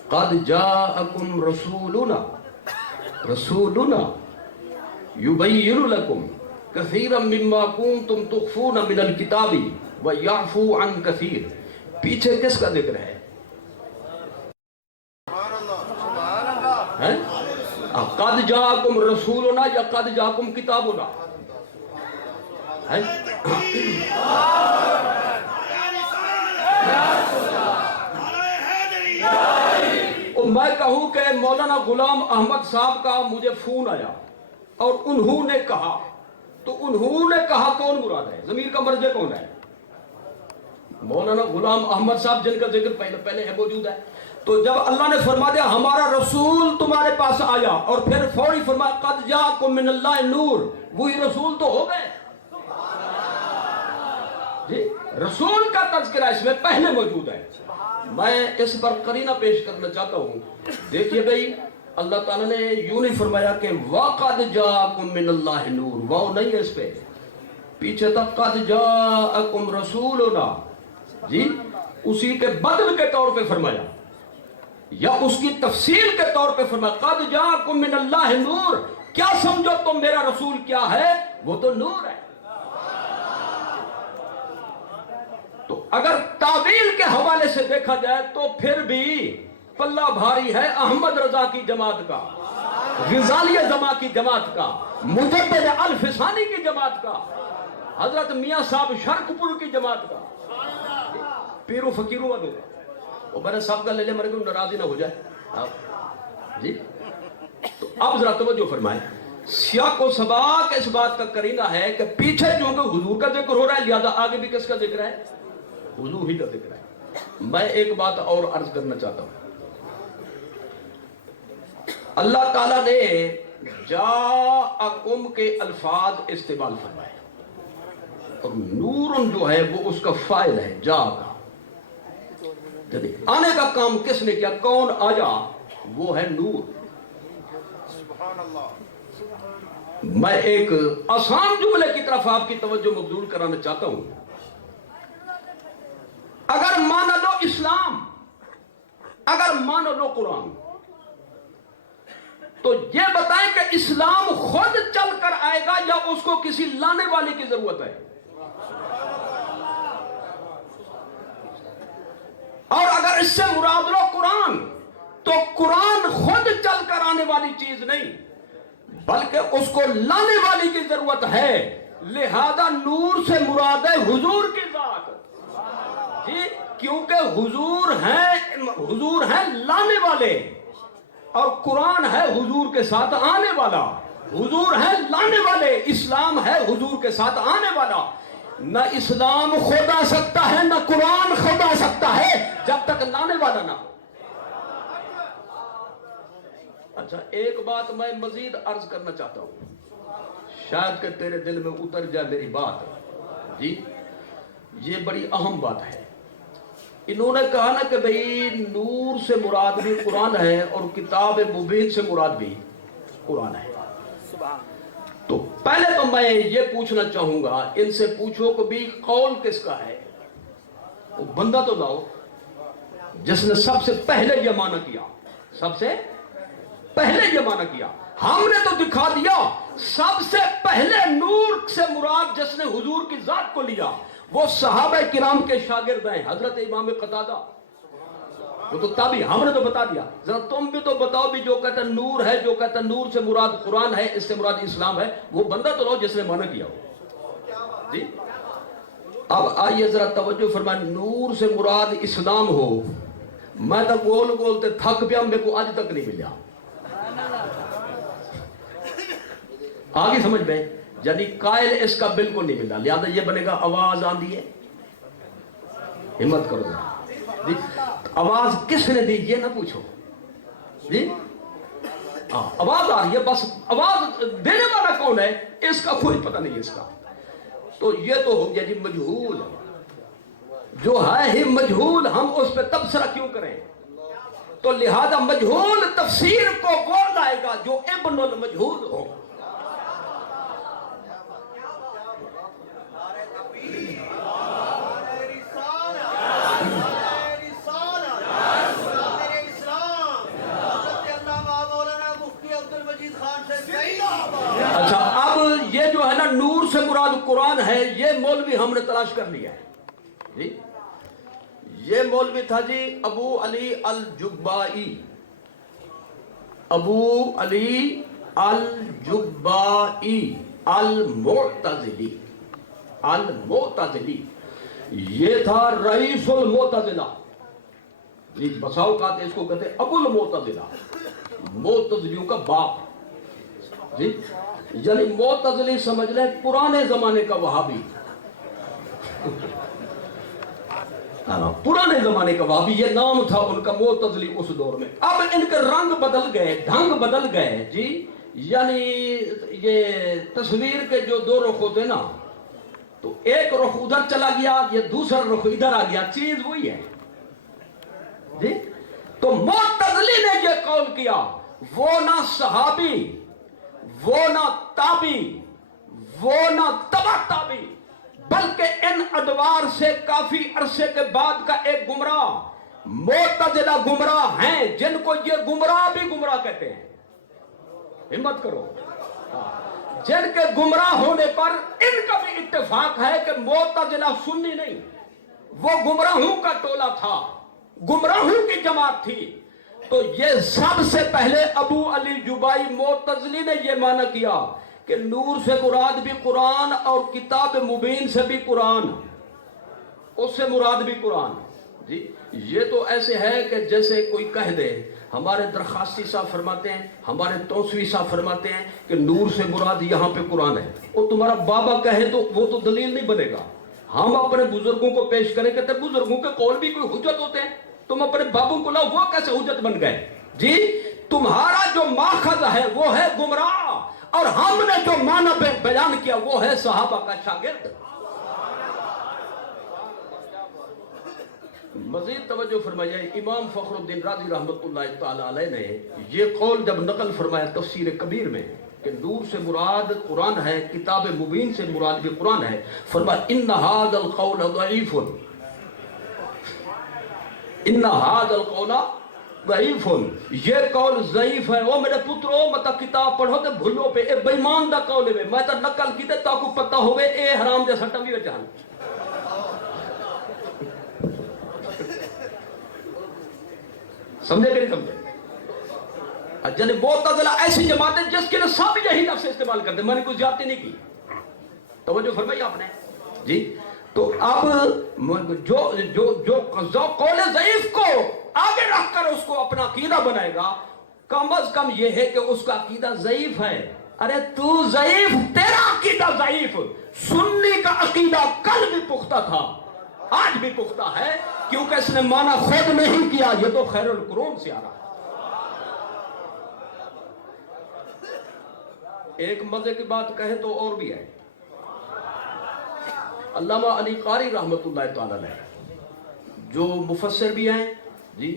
قد جاءکم رسولنا یبین لکم کثیرا مما کنتم تخفون من الکتاب ویعفو عن کثیر۔ پیچھے کس کا ذکر ہے؟ قد جاءکم رسولنا یا قد جاءکم کتابنا؟ میں کہوں کہ مولانا غلام احمد صاحب کا مجھے فون آیا اور انہوں نے کہا، تو انہوں نے کہا کون مراد ہے؟ ضمیر کا مرجع کون ہے؟ مولانا غلام احمد صاحب جن کا ذکر پہلے ہے موجود ہے۔ تو جب اللہ نے فرما دیا ہمارا رسول تمہارے پاس آیا، اور پھر فوری فرمایا قد جاءکم من اللہ نور، وہی رسول تو ہو گئے جی۔ رسول کا تذکرہ اس میں پہلے موجود ہے۔ میں اس پر قرینہ پیش کرنا چاہتا ہوں۔ دیکھیے بھئی اللہ تعالیٰ نے یوں نہیں فرمایا کہ وَقَدْ جَاءَكُم مِّنَ اللَّهِ نُورٌ، واو نہیں ہے اس پہ، پیچھے تک قَدْ جَاءَكُم رَسُولُنَا، جی اسی کے بدل کے طور پہ فرمایا یا اس کی تفصیل کے طور پہ فرمایا قَدْ جَاءَكُم مِّنَ اللَّهِ نُورٌ، کیا سمجھو تم میرا رسول کیا ہے؟ وہ تو نور ہے۔ تو اگر تعویل کے حوالے سے دیکھا جائے تو پھر بھی پلہ بھاری ہے احمد رضا کی جماعت کا، غزالی زما کی جماعت کا، مجدد الفسانی کی جماعت کا، حضرت میاں صاحب شرق پور کی جماعت کا، پیروں فقیروں والوں کا۔ وہ میرے صاحب کا لے لے مرے کو ناراضی نہ ہو جائے جی۔ تو اب ذرا توجہ فرمائیں، سیاق و سباق اس بات کا قرینہ ہے کہ پیچھے چونکہ حضور کا ذکر ہو رہا ہے لہذا آگے بھی کس کا ذکر ہے؟ حضور ہی کا ذکر ہے۔ میں ایک بات اور عرض کرنا چاہتا ہوں، اللہ تعالیٰ نے جاءکم کے الفاظ استعمال فرمائے اور نورن جو ہے وہ اس کا فاعل ہے، جا کا، آنے کا کام کس نے کیا؟ کون آیا؟ وہ ہے نور۔ میں ایک آسان جملے کی طرف آپ کی توجہ مبذول کرانا چاہتا ہوں۔ اگر مان لو اسلام، اگر مان لو قرآن، تو یہ بتائیں کہ اسلام خود چل کر آئے گا یا اس کو کسی لانے والے کی ضرورت ہے؟ اور اگر اس سے مراد لو قرآن، تو قرآن خود چل کر آنے والی چیز نہیں بلکہ اس کو لانے والی کی ضرورت ہے، لہذا نور سے مراد ہے حضور کی ذات جی، کیونکہ حضور ہیں لانے والے اور قرآن ہے حضور کے ساتھ آنے والا۔ حضور ہے لانے والے، اسلام ہے حضور کے ساتھ آنے والا۔ نہ اسلام خود آ سکتا ہے نہ قرآن خود آ سکتا ہے جب تک لانے والا نہ ہو۔ اچھا ایک بات میں مزید عرض کرنا چاہتا ہوں، شاید کہ تیرے دل میں اتر جائے میری بات جی، یہ بڑی اہم بات ہے۔ انہوں نے کہا نا کہ بھئی نور سے مراد بھی قرآن ہے اور کتاب مبین سے مراد بھی قرآن ہے۔ تو پہلے تو میں یہ پوچھنا چاہوں گا، ان سے پوچھو کہ بھی قول کس کا ہے؟ وہ بندہ تو لاؤ جس نے سب سے پہلے یہ معنی کیا، سب سے پہلے یہ معنی کیا۔ ہم نے تو دکھا دیا سب سے پہلے نور سے مراد جس نے حضور کی ذات کو لیا وہ صحابہ کرام کے شاگرد ہیں، حضرت امام قتادہ، وہ تو تابعی، ہم نے تو بتا دیا۔ ذرا تم بھی تو بتاؤ بھی جو کہتا نور ہے، جو کہتا نور سے مراد قرآن ہے، اس سے مراد اسلام ہے، وہ بندہ تو لو جس نے معنی کیا ہو جی۔ اب آئیے ذرا توجہ فرمائیں، نور سے مراد اسلام ہو، میں تو گول گولتے تھک پیا، میرے کو آج تک نہیں ملیا۔ آگے سمجھ میں، یعنی قائل اس کا بالکل نہیں ملا، لہذا یہ بنے گا آواز آندھی ہے، ہمت کرو جی۔ آواز کس نے دی یہ نہ پوچھو جی، آواز آ رہی ہے، بس آواز دینے والا کون ہے اس کا کوئی پتہ نہیں اس کا۔ تو یہ تو ہو گیا جی مجہول، جو ہے ہی مجہول ہم اس پہ تبصرہ کیوں کریں؟ تو لہذا مجہول تفسیر کو وہ لائے گا جو ابن المجہول ہو۔ اچھا اب یہ جو ہے نا نور سے مراد قرآن ہے، یہ مولوی ہم نے تلاش کر لیا ہے جی۔ یہ مولوی تھا جی ابو علی الجبائی، ابو علی الجبائی المعتزلی، المعتزلی یہ تھا رئیس المعتزلہ جی، بساؤ کہتے اس کو کہتے ابو المعتزلہ، معتزلیوں کا باپ جی، یعنی معتزلی سمجھ لیں پرانے زمانے کا وہابی، پرانے زمانے کا وہابی یہ نام تھا ان کا، معتزلی اس دور میں۔ اب ان کے رنگ بدل گئے، ڈھنگ بدل گئے جی، یعنی یہ تصویر کے جو دو رخ ہوتے نا، تو ایک رخ ادھر چلا گیا، یہ دوسرا رخ ادھر آ گیا، چیز وہی ہے جی۔ تو معتزلی نے یہ قول کیا وہ نہ صحابی، وہ نہ تابی، وہ نہ تبع تابی، بلکہ ان ادوار سے کافی عرصے کے بعد کا ایک گمراہ معتزلہ گمراہ ہیں، جن کو یہ گمراہ بھی گمراہ کہتے ہیں۔ ہمت کرو، جن کے گمراہ ہونے پر ان کا بھی اتفاق ہے کہ معتزلہ سنی نہیں، وہ گمراہوں کا ٹولہ تھا، گمراہوں کی جماعت تھی۔ تو یہ سب سے پہلے ابو علی جبائی معتزلی نے یہ معنی کیا کہ نور سے مراد بھی قرآن اور کتاب مبین سے بھی قرآن، اس سے مراد بھی قرآن۔ جی یہ تو ایسے ہے کہ جیسے کوئی کہہ دے، ہمارے درخواستی صاحب فرماتے ہیں، ہمارے توسوی صاحب فرماتے ہیں کہ نور سے مراد یہاں پہ قرآن ہے، اور تمہارا بابا کہے تو وہ تو دلیل نہیں بنے گا۔ ہم اپنے بزرگوں کو پیش کریں، کہتے ہیں بزرگوں کے قول بھی کوئی حجت ہوتے ہیں، تم اپنے بابوں کو لاؤ، وہ کیسے حجت بن گئے؟ جی تمہارا جو ماخذ ہے وہ ہے گمراہ، اور ہم نے جو معنی بیان کیا وہ ہے صحابہ کا شاگرد۔ مزید توجہ فرمائیے، امام فخر الدین رازی رحمۃ اللہ تعالی علیہ نے یہ قول جب نقل فرمایا تفسیر کبیر میں کہ نور سے مراد قرآن ہے، کتاب مبین سے مراد بھی قرآن ہے، فرمایا ان ھذا القول ضعیف، ان ھذا القول ضعیف، یہ قول ضعیف ہے۔ وہ میرے پترو متا کتاب پڑھو تے بھلو پہ اے بے ایمان دا قول ہے، میں تا نقل کیتے تاکو پتہ ہوئے اے حرام جیسا ٹنگی وچ ہن۔ سمجھے کہ نہیں سمجھے؟ جنہیں معتزلہ ایسی جماعت ہے جس کے لیے سب یہی لفظ استعمال کرتے ہیں، میں نے کوئی زیادتی نہیں کی، توجہ فرمائی آپ نے جی۔ تو اب جو قول ضعیف کو آگے رکھ کر اس کو اپنا عقیدہ بنائے گا، کم از کم یہ ہے کہ اس کا عقیدہ ضعیف ہے۔ ارے تو ضعیف، تیرا عقیدہ ضعیف، سنی کا عقیدہ کل بھی پختہ تھا، آج بھی پختہ ہے، کیونکہ اس نے معنی خود نہیں کیا، یہ تو خیر القرون سے آ رہا ہے۔ ایک مزے کی بات کہے تو اور بھی ہے، علامہ علی قاری رحمۃ اللہ تعالی علیہ جو مفسر بھی ہیں جی،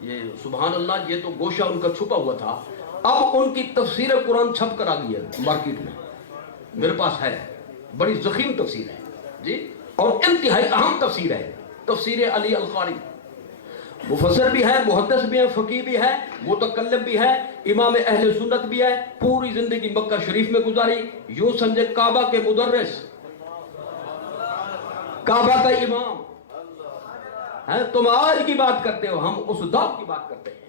یہ سبحان اللہ، یہ تو گوشہ ان کا چھپا ہوا تھا، اب ان کی تفسیر قرآن چھپ کر آ گئی ہے مارکیٹ میں، میرے پاس ہے، بڑی ضخیم تفسیر ہے جی، اور انتہائی اہم تفسیر ہے، تفسیر علی القاری۔ مفسر بھی ہے، محدث بھی ہے، فقیہ بھی ہے، متکلم بھی ہے، امام اہل سنت بھی ہے، پوری زندگی مکہ شریف میں گزاری، یوں سمجھے کعبہ کے مدرس، کعبہ کا امام ہے۔ تم آج کی بات کرتے ہو، ہم اس دور کی بات کرتے ہیں۔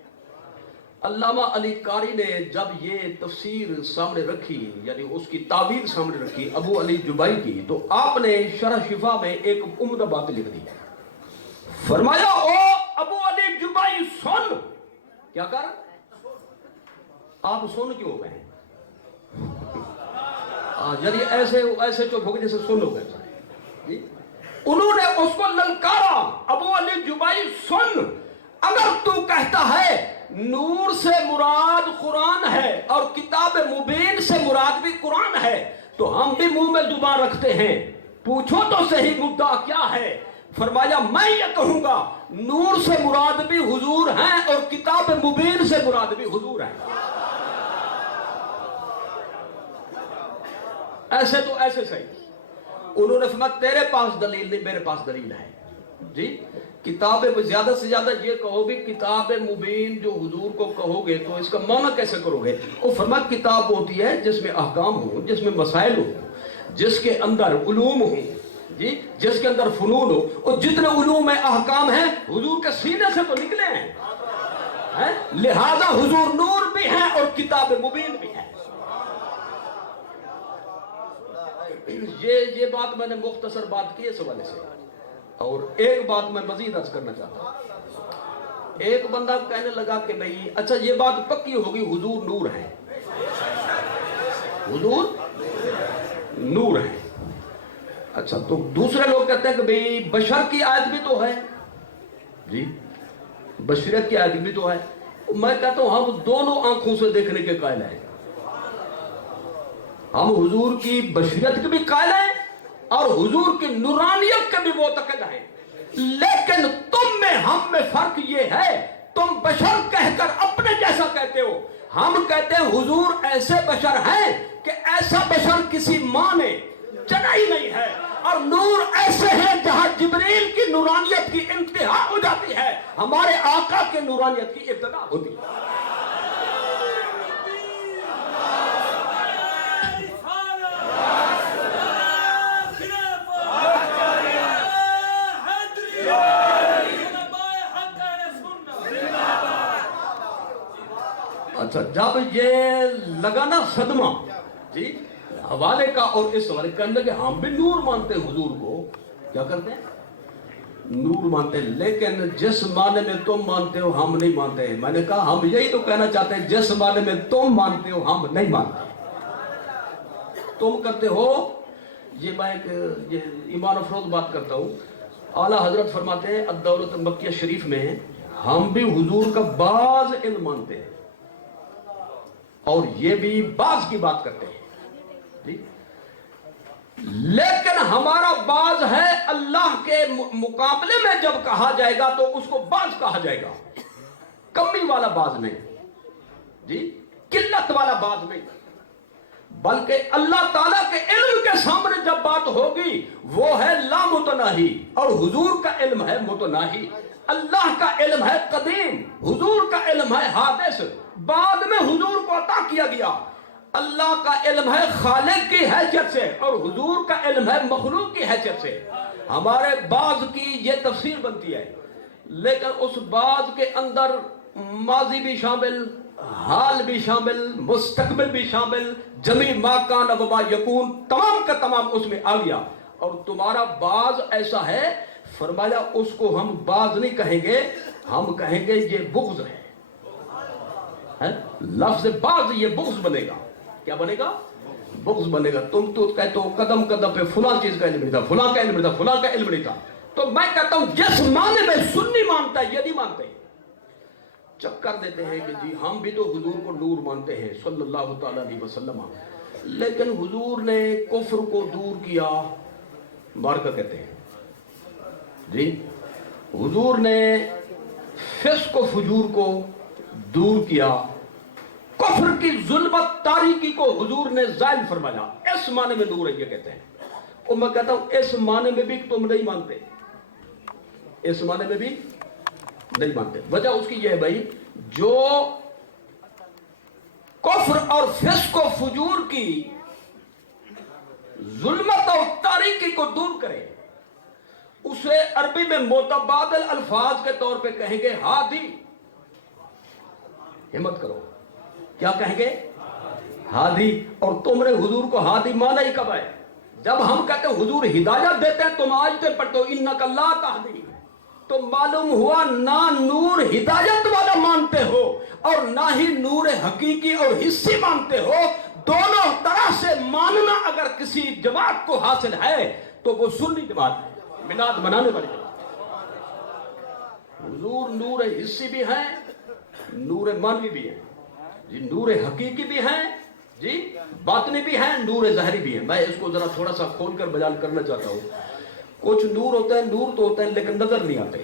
علامہ علی قاری نے جب یہ تفسیر سامنے رکھی، یعنی اس کی تعبیر سامنے رکھی ابو علی جبائی کی، تو آپ نے شرح شفا میں ایک عمدہ بات لکھ دی، فرمایا او ابو علی جبائی سن، کیا کر آپ سن کیوں ہو گئے؟ یعنی ایسے چپ ہو گئے جیسے سن ہو گئے۔ انہوں نے اس کو للکارا، ابو علی جبائی سن، اگر تو کہتا ہے نور سے مراد قرآن ہے اور کتاب مبین سے مراد بھی قرآن ہے، تو ہم بھی منہ میں زبان رکھتے ہیں، پوچھو تو صحیح مدعا کیا ہے؟ فرمایا میں یہ کہوں گا نور سے مراد بھی حضور ہیں اور کتاب مبین سے مراد بھی حضور ہیں۔ ایسے تو ایسے صحیح۔ انہوں نے فرمایا تیرے پاس دلیل نہیں، میرے پاس دلیل ہے جی۔ کتاب زیادہ سے زیادہ یہ کہو بھی کتاب مبین جو حضور کو کہو گے تو اس کا معنی کیسے کرو گے؟ وہ فرمایا کتاب ہوتی ہے جس میں احکام ہوں، جس میں مسائل ہوں، جس کے اندر علوم ہوں جی، جس کے اندر فنون ہو، اور جتنے علوم احکام ہیں حضور کے سینے سے تو نکلے ہیں، لہذا حضور نور بھی ہیں اور کتاب مبین بھی ہے۔ یہ بات میں نے مختصر بات کی اس حوالے سے، اور ایک بات میں مزید عرض کرنا چاہتا ہوں۔ ایک بندہ کہنے لگا کہ بھئی اچھا یہ بات پکی ہوگی حضور نور ہے، حضور نور ہے، اچھا تو دوسرے لوگ کہتے ہیں کہ بھئی بشر کی آیت بھی تو ہے جی، بشریت کی آیت بھی تو ہے۔ میں کہتا ہوں ہم دونوں آنکھوں سے دیکھنے کے قائل ہیں، ہم حضور کی بشریت کے بھی قائل ہیں اور حضور کی نورانیت کے بھی معتقد ہیں، لیکن تم میں ہم میں فرق یہ ہے تم بشر کہہ کر اپنے جیسا کہتے ہو، ہم کہتے ہیں حضور ایسے بشر ہیں کہ ایسا بشر کسی ماں نے جنا ہی نہیں ہے، اور نور ایسے ہیں جہاں جبریل کی نورانیت کی انتہا ہو جاتی ہے، ہمارے آقا کے نورانیت کی ابتدا ہوتی ہے۔ اچھا، جب یہ لگا نا صدمہ جی حوالے کا اور اس حوالے کہنے لگے ہم بھی نور مانتے ہیں، حضور کو کیا کرتے ہیں؟ نور مانتے ہیں، لیکن جس معنی میں تم مانتے ہو ہم نہیں مانتے ہیں۔ میں نے کہا ہم یہی تو کہنا چاہتے ہیں، جس معنی میں تم مانتے ہو ہم نہیں مانتے۔ تم کرتے ہو، یہ میں ایک ایمان افروز بات کرتا ہوں، اعلیٰ حضرت فرماتے ہیں الدولۃ مکیہ شریف میں ہم بھی حضور کا بعض علم مانتے ہیں اور یہ بھی بعض کی بات کرتے ہیں جی، لیکن ہمارا بعض ہے اللہ کے مقابلے میں جب کہا جائے گا تو اس کو بعض کہا جائے گا، کمی والا بعض نہیں جی، قلت والا بعض نہیں، بلکہ اللہ تعالیٰ کے علم کے سامنے جب بات ہوگی وہ ہے لامتناہی، اور حضور کا علم ہے متناہی۔ اللہ کا علم ہے قدیم، حضور کا علم ہے حادث، بعد میں حضور کو عطا کیا گیا۔ اللہ کا علم ہے خالق کی حیثیت سے اور حضور کا علم ہے مخلوق کی حیثیت سے۔ ہمارے بعض کی یہ تفسیر بنتی ہے، لیکن اس بعض کے اندر ماضی بھی شامل، حال بھی شامل، مستقبل بھی شامل، جمیع ما کان و ما یکون، تمام کا تمام اس میں آ گیا۔ اور تمہارا بعض ایسا ہے، فرمایا اس کو ہم بعض نہیں کہیں گے، ہم کہیں گے یہ بغض ہے۔ لفظ بعض یہ بغض بنے گا، کیا بنے گا؟ بغض بنے گا۔ تم تو کہتے ہو قدم قدم پہ فلاں چیز کا علم نہیں تھا، فلاں کا علم نہیں تھا، فلاں کا علم نہیں تھا، تو میں کہتا ہوں جس معنی میں سنی مانتا ہے یہ نہیں مانتے، چکر دیتے ہیں کہ جی ہم بھی تو حضور کو نور مانتے ہیں صلی اللہ تعالیٰ علیہ وسلم، لیکن حضور نے کفر کو دور کیا، مارکا کہتے ہیں جی، حضور نے فسق و فجور کو دور کیا، کفر کی ظلمت تاریکی کو حضور نے زائل فرمایا، اس معنی میں نور ہے یہ کہتے ہیں۔ اور میں کہتا ہوں اس معنی میں بھی تم نہیں مانتے، اس معنی میں بھی نہیں مانتے۔ وجہ اس کی یہ ہے بھائی، جو کفر اور فسق و فجور کی ظلمت اور تاریکی کو دور کرے، اسے عربی میں متبادل الفاظ کے طور پہ کہیں گے ہادی۔ ہمت کرو، کیا کہیں گے؟ ہادی۔ اور تم نے حضور کو ہادی مانا ہی کب ہے؟ جب ہم کہتے ہیں حضور ہدایت دیتے ہیں، تم آیتیں پڑھتے ہو انک لا تہدی، تو معلوم ہوا نہ نور ہدایت والا مانتے ہو اور نہ ہی نور حقیقی اور حصی مانتے ہو۔ دونوں طرح سے ماننا اگر کسی جماعت کو حاصل ہے تو وہ سنی جماعت ہے، میلاد منانے والی جماعت۔ حضور نور حصی بھی ہیں، نور مانوی بھی ہیں جی، نور حقیقی بھی ہیں جی، باطنی بھی ہیں، نور ظاہری بھی ہیں۔ میں اس کو ذرا تھوڑا سا کھول کر بیان کرنا چاہتا ہوں۔ کچھ نور ہوتے ہیں، نور تو ہوتے ہیں لیکن نظر نہیں آتے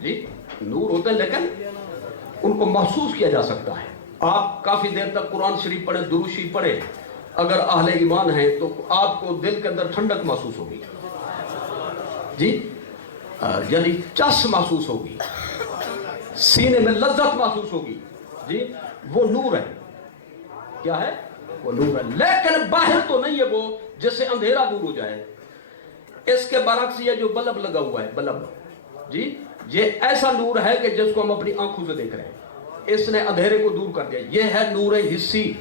جی، نور ہوتے ہیں لیکن ان کو محسوس کیا جا سکتا ہے۔ آپ کافی دیر تک قرآن شریف پڑھیں، درود شریف پڑھیں، اگر اہل ایمان ہیں تو آپ کو دل کے اندر ٹھنڈک محسوس ہوگی جی، یعنی چس محسوس ہوگی، سینے میں لذت محسوس ہوگی جی، وہ نور ہے۔ کیا ہے؟ وہ نور ہے، لیکن باہر تو نہیں ہے وہ جس سے اندھیرا دور ہو جائے۔ اس کے برعکس یہ جو بلب لگا ہوا ہے، بلب جی، یہ ایسا نور ہے کہ جس کو ہم اپنی آنکھوں سے دیکھ رہے ہیں، اس نے اندھیرے کو دور کر دیا، یہ ہے نور حصی۔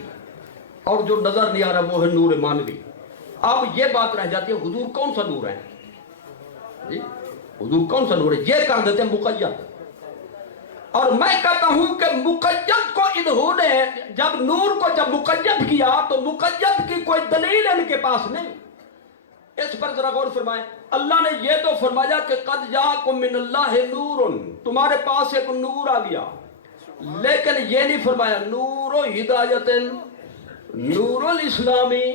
اور جو نظر نہیں آ رہا وہ ہے نور مانوی۔ اب یہ بات رہ جاتی ہے حضور کون سا نور ہے جی، حضور کون سا نور ہے، یہ کر دیتے ہیں مقید۔ اور میں کہتا ہوں کہ مقید کو انہوں نے جب نور کو جب مقید کیا تو مقید کی کوئی دلیل ان کے پاس نہیں۔ اس پر ذرا غور فرمائیں، اللہ نے یہ تو فرمایا کہ قد جاءکم من اللہ نور، تمہارے پاس ایک نور آ گیا، لیکن یہ نہیں فرمایا نور ہدایت، نور الاسلامی،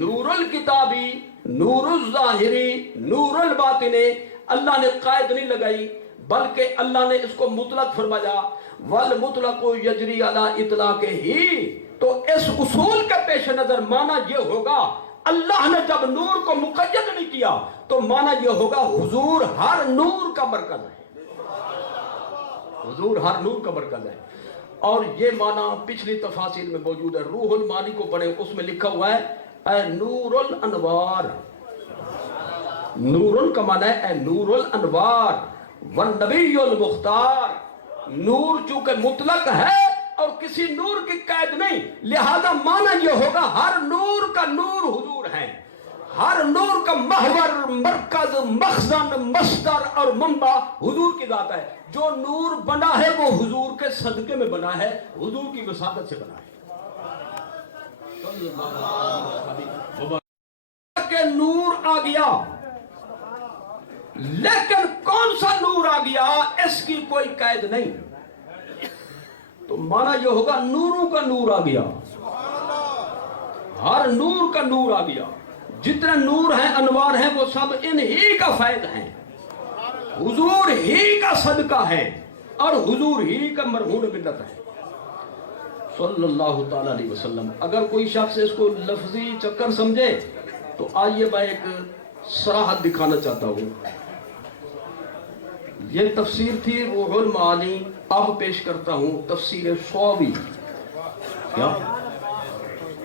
نور الکتابی، نور الظاہری، نور الباطنی۔ اللہ نے قائد نہیں لگائی، بلکہ اللہ نے اس کو مطلق فرمایا والمطلق یجری علی اطلاق ہی. تو اس اصول کے پیش نظر معنی یہ ہوگا اللہ نے جب نور کو مقید نہیں کیا تو معنی یہ ہوگا حضور ہر نور کا مرکز ہے. حضور ہر نور کا مرکز ہے. اور یہ معنی پچھلی تفاسیر میں موجود ہے. روح المعانی کو پڑھیں, اس میں لکھا ہوا ہے اے نور الانوار. نور کا معنی ہے اے نور الانوار والنبی المختار. نور چونکہ مطلق ہے اور کسی نور کی قید نہیں, لہذا معنی یہ ہوگا ہر نور کا نور حضور ہے. ہر نور کا محور, مرکز, مخزن, مصدر اور منبع حضور کی ذات ہے. جو نور بنا ہے وہ حضور کے صدقے میں بنا ہے, حضور کی وساطت سے بنا ہے. کہ نور آ گیا, لیکن کون سا نور آ گیا اس کی کوئی قید نہیں. تو مانا یہ ہوگا نوروں کا نور آ گیا, ہر نور کا نور آ گیا. جتنے نور ہیں انوار ہیں وہ سب انہی کا فیض ہیں, حضور ہی کا صدقہ ہے اور حضور ہی کا مرہون منت ہے صلی اللہ تعالی علیہ وسلم. اگر کوئی شخص اس کو لفظی چکر سمجھے تو آئیے میں ایک صراحت دکھانا چاہتا ہوں. یہ تفسیر تھی روح المعانی, اب پیش کرتا ہوں تفسیر صاوی. کیا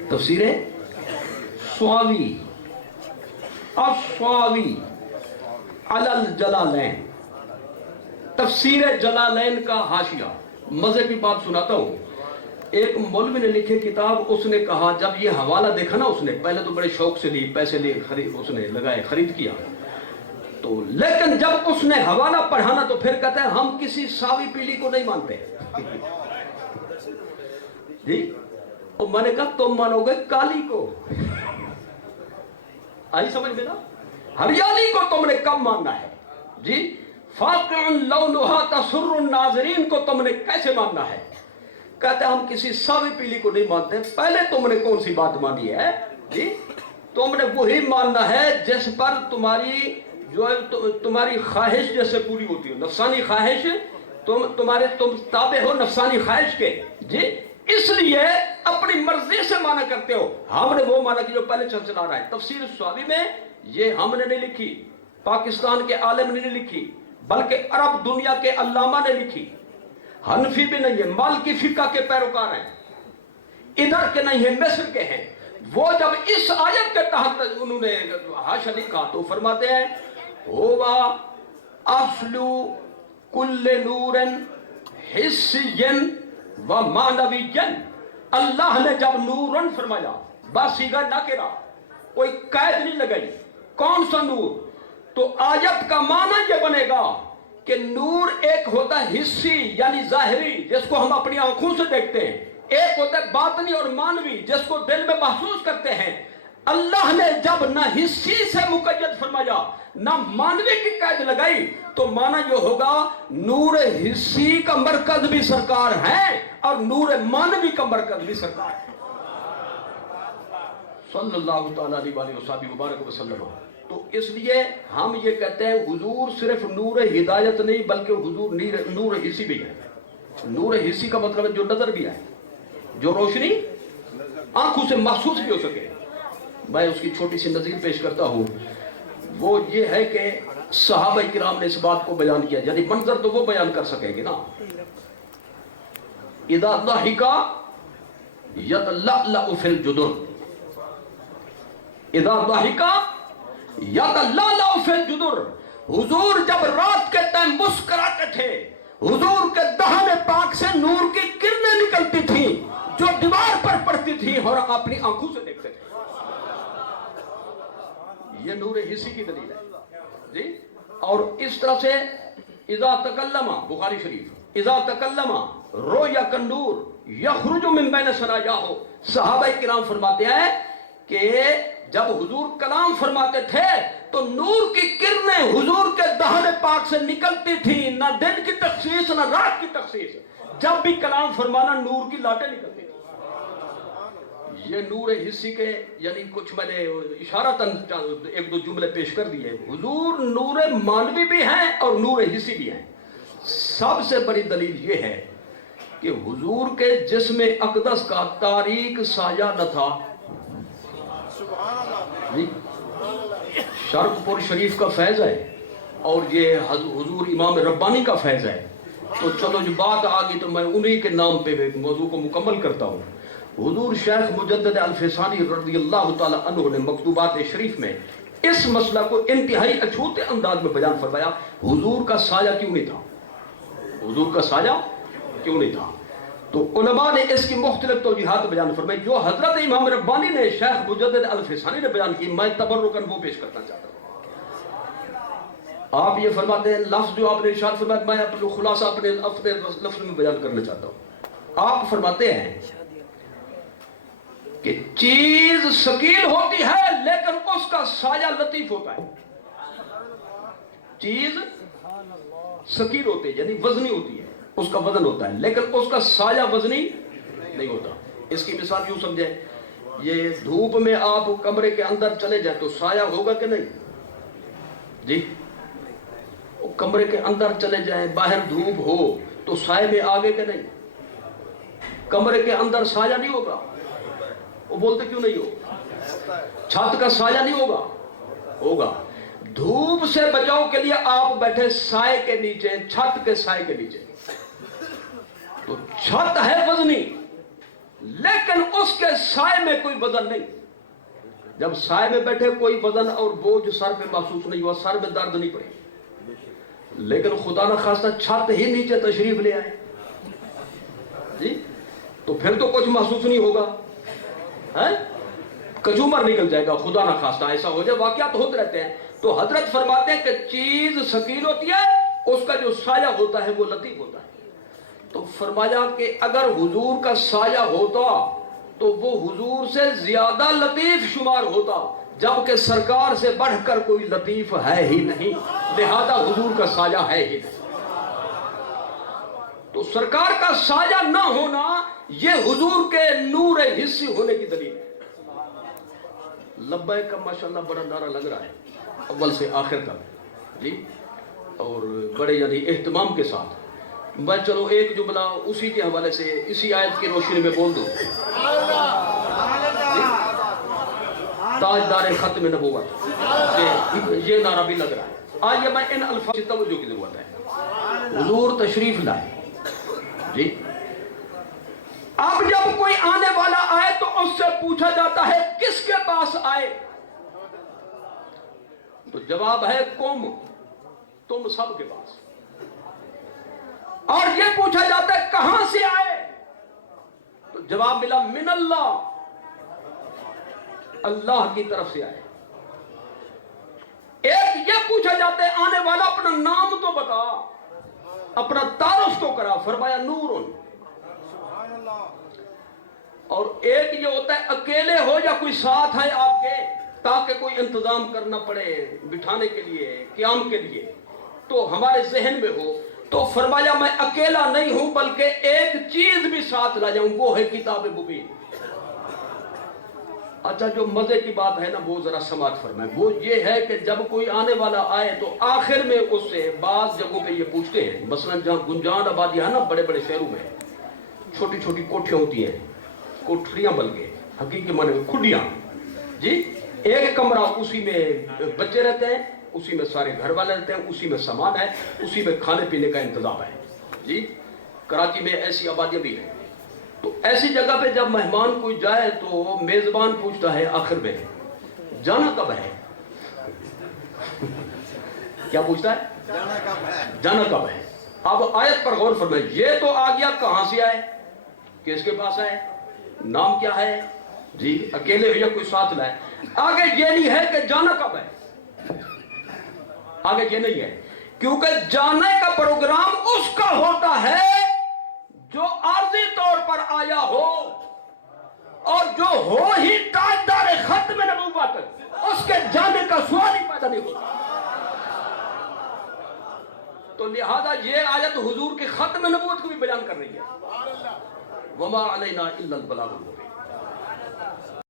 تفسیر صاوی, الصاوی علی الجلالین, تفسیر جلالین کا حاشیہ. مزے کی بات سناتا ہوں. ایک مولوی نے لکھی کتاب, اس نے کہا جب یہ حوالہ دیکھا نا, اس نے پہلے تو بڑے شوق سے لی, پیسے لے خرید, اس نے لگائے, خرید کیا تو, لیکن جب اس نے حوالہ پڑھانا تو پھر کہتا ہے ہم کسی ساوی پیلی کو نہیں مانتے جی. اور میں نے کہا تم مانو گے کالی کو, آئی سمجھ میں نا, ہریالی کو تم نے کب ماننا ہے جی. فاقع لونھا تسر الناظرین کو تم نے کیسے ماننا ہے؟ کہتے ہیں ہم کسی ساوی پیلی کو نہیں مانتے. پہلے تم نے کون سی بات مانی ہے جی؟ تم نے وہی ماننا ہے جس پر تمہاری جو تمہاری خواہش جیسے پوری ہوتی ہو, نفسانی خواہش, تم تابع ہو نفسانی خواہش کے جی, اس لیے اپنی مرضی سے مانا کرتے ہو. ہم نے وہ مانا کہ جو پہلے چل رہا ہے. تفسیر صاوی میں یہ ہم نے نہیں لکھی, پاکستان کے عالم نے نہیں لکھی, بلکہ عرب دنیا کے علامہ نے لکھی. حنفی بھی نہیں ہے, مالکی فقہ کے پیروکار ہیں, ادھر کے نہیں ہیں, مصر کے ہیں. وہ جب اس آیت کے تحت انہوں نے حاشا لکھا تو فرماتے ہیں ہوا اصل کل نور حسی و معنوی. اللہ نے جب نورن فرمایا باسیغہ نکرہ, کوئی قید نہیں لگائی, کون سا نور؟ تو آیت کا معنی یہ بنے گا کہ نور ایک ہوتا ہے حسی یعنی ظاہری جس کو ہم اپنی آنکھوں سے دیکھتے ہیں, ایک ہوتا ہے باطنی اور مانوی جس کو دل میں محسوس کرتے ہیں. اللہ نے جب نہ حسی سے مقید فرمایا نہ مانوی کی قید لگائی تو معنی یہ ہوگا نور حسی کا مرکز بھی سرکار ہے اور نور مانوی کا مرکز بھی سرکار ہے صلی اللہ تعالیٰ علیہ وسلم. تو اس لیے ہم یہ کہتے ہیں حضور صرف نور ہدایت نہیں بلکہ حضور نور حسی بھی ہے. نور حسی کا مطلب ہے جو نظر بھی ہے, جو روشنی آنکھوں سے محسوس بھی ہو سکے. میں اس کی چھوٹی سی نظیر پیش کرتا ہوں. وہ یہ ہے کہ صحابہ کرام نے اس بات کو بیان کیا, یعنی منظر تو وہ بیان کر سکیں گے نا. اذا ضحک یتلألأ فی الجدر, اذا ضحک یتلألأ فی الجدر. حضور جب رات کے ٹائم مسکراتے تھے, حضور کے دہن پاک سے نور کی کرنیں نکلتی تھیں جو دیوار پر پڑتی تھی اور اپنی آنکھوں سے دیکھتے تھے. یہ نور حسی کی دلیل ہے جی. اور اس طرح سے اذا تکلم, بخاری شریف, اذا تکلم رؤیا کالنور یخرج من بین ثنایاہ. صحابہ کرام فرماتے ہیں کہ جب حضور کلام فرماتے تھے تو نور کی کرنیں حضور کے دہن پاک سے نکلتی تھی, نہ دن کی تخصیص نہ رات کی تخصیص. جب بھی کلام فرمانا نور کی لاٹیں نکلتی تھی. یہ نور حسی کے یعنی کچھ میں نے اشارتاً ایک دو جملے پیش کر دیے. حضور نور مانوی بھی ہیں اور نور حسی بھی ہیں. سب سے بڑی دلیل یہ ہے کہ حضور کے جسم اقدس کا تاریک سایہ نہ تھا. جی شرق پور شریف کا فیض ہے اور یہ حضور امام ربانی کا فیض ہے. تو چلو جو بات آ گئی تو میں انہی کے نام پہ موضوع کو مکمل کرتا ہوں. حضور شیخ مجدد الفسانی رضی اللہ تعالی عنہ نے مکتوبات شریف میں اس مسئلہ کو انتہائی اچھوتے انداز میں بیان فرمایا. حضور کا سایہ کیوں نہیں تھا؟ حضور کا سایہ کیوں نہیں تھا؟ تو علماء نے اس کی مختلف توجیحات بیان فرمائی. جو حضرت امام ربانی نے شیخ مجدد الفسانی نے بیان کی میں تبرکاً وہ پیش کرنا چاہتا ہوں. آپ یہ فرماتے ہیں لفظ جو آپ نے ارشاد فرمایا میں اپنے خلاصہ اپنے لفظ میں بیان کرنا چاہتا ہوں. آپ فرماتے ہیں کہ چیز ثقیل ہوتی ہے لیکن اس کا سایہ لطیف ہوتا ہے. چیز ثقیل ہوتی ہے یعنی وزنی ہوتی ہے, اس کا وزن ہوتا ہے لیکن اس کا سایہ وزنی نہیں ہوتا. اس کی مثال یوں سمجھیں, یہ دھوپ میں آپ کمرے کے اندر چلے جائیں تو سایہ ہوگا کہ نہیں؟ جی کمرے کے اندر چلے جائیں, باہر دھوپ ہو تو سائے میں آگے کہ نہیں؟ کمرے کے اندر سایہ نہیں ہوگا. وہ بولتے کیوں نہیں ہوگا؟ چھت کا سایہ نہیں ہوگا؟ ہوگا. دھوپ سے بچاؤ کے لیے آپ بیٹھے سائے کے نیچے, چھت کے سائے کے نیچے. تو چھت ہے وزنی لیکن اس کے سائے میں کوئی وزن نہیں. جب سائے میں بیٹھے کوئی وزن اور بوجھ سر پہ محسوس نہیں ہوا, سر میں درد نہیں پڑی. لیکن خدا نہ خواستہ چھت ہی نیچے تشریف لے آئے جی تو پھر تو کچھ محسوس نہیں ہوگا, کچومر نکل جائے گا. خدا نہ خواستہ ایسا ہو جائے, واقعات ہوتے رہتے ہیں. تو حضرت فرماتے ہیں کہ چیز ثقیل ہوتی ہے, اس کا جو سایہ ہوتا ہے وہ لطیف ہوتا ہے. تو فرمایا کہ اگر حضور کا سایہ ہوتا تو وہ حضور سے زیادہ لطیف شمار ہوتا, جبکہ سرکار سے بڑھ کر کوئی لطیف ہے ہی نہیں, لہذا حضور کا سایہ ہے ہی نہیں. تو سرکار کا سایہ نہ ہونا یہ حضور کے نور حصی ہونے کی دلیل ہے. لبیک کا ماشاءاللہ بڑا نعرہ لگ رہا ہے اول سے آخر تک جی, اور بڑے یعنی اہتمام کے ساتھ. میں چلو ایک جملہ اسی کے حوالے سے اسی آیت کی روشنی میں بول دوں. تاجدار ختم نبوت, یہ نعرہ بھی لگ رہا ہے. آئیے میں ان الفاظ کی توجہ کی ضرورت ہے. حضور تشریف لائے جی, اب جب کوئی آنے والا آئے تو اس سے پوچھا جاتا ہے کس کے پاس آئے؟ تو جواب ہے قوم, تم سب کے پاس. اور یہ پوچھا جاتا ہے کہاں سے آئے؟ تو جواب ملا من اللہ, اللہ کی طرف سے آئے. ایک یہ پوچھا جاتا ہے آنے والا اپنا نام تو بتا, اپنا تعارف تو کرا, فرمایا نور. اور ایک یہ ہوتا ہے اکیلے ہو یا کوئی ساتھ ہے آپ کے, تاکہ کوئی انتظام کرنا پڑے بٹھانے کے لیے, قیام کے لیے, تو ہمارے ذہن میں ہو. تو فرمایا میں اکیلا نہیں ہوں بلکہ ایک چیز بھی ساتھ لا جاؤں, وہ ہے کتاب مبین. اچھا جو مزے کی بات ہے نا وہ ذرا سماعت فرمائیں. وہ یہ ہے کہ جب کوئی آنے والا آئے تو آخر میں اس سے بعض جگہوں پہ یہ پوچھتے ہیں, مثلا جہاں گنجان آبادی ہے نا بڑے بڑے شہروں میں, چھوٹی چھوٹی کوٹھیاں ہوتی ہیں, کوٹھریاں بلکہ حقیقی معنی میں کھڈیاں جی, ایک کمرہ اسی میں بچے رہتے ہیں, اسی میں سارے گھر والے رہتے ہیں, اسی میں سامان ہے, اسی میں کھانے پینے کا انتظام ہے جی. کراچی میں ایسی آبادیاں بھی ہیں. تو ایسی جگہ پہ جب مہمان کوئی جائے تو میزبان پوچھتا ہے آخر میں جانا کب ہے؟ کیا پوچھتا ہے؟ جانا کب ہے. اب آیت پر غور فرمائیں, یہ تو آ گیا کہاں سے آئے, کس کے پاس آئے, نام کیا ہے جی, اکیلے ہو یا کوئی ساتھ لائے. آگے یہ نہیں ہے کہ جانا کب ہے, آگے یہ نہیں ہے, کیونکہ جانے کا پروگرام اس کا ہوتا ہے جو عارضی طور پر آیا ہو, اور جو ہو ہی تاجدار ختم نبوت, اس کے جانے کا سوال ہی پیدا نہیں ہوتا. تو لہذا یہ آیت حضور کے ختم نبوت کو بھی بیان کر رہی ہے. وما علینا الا البلاغ المبین.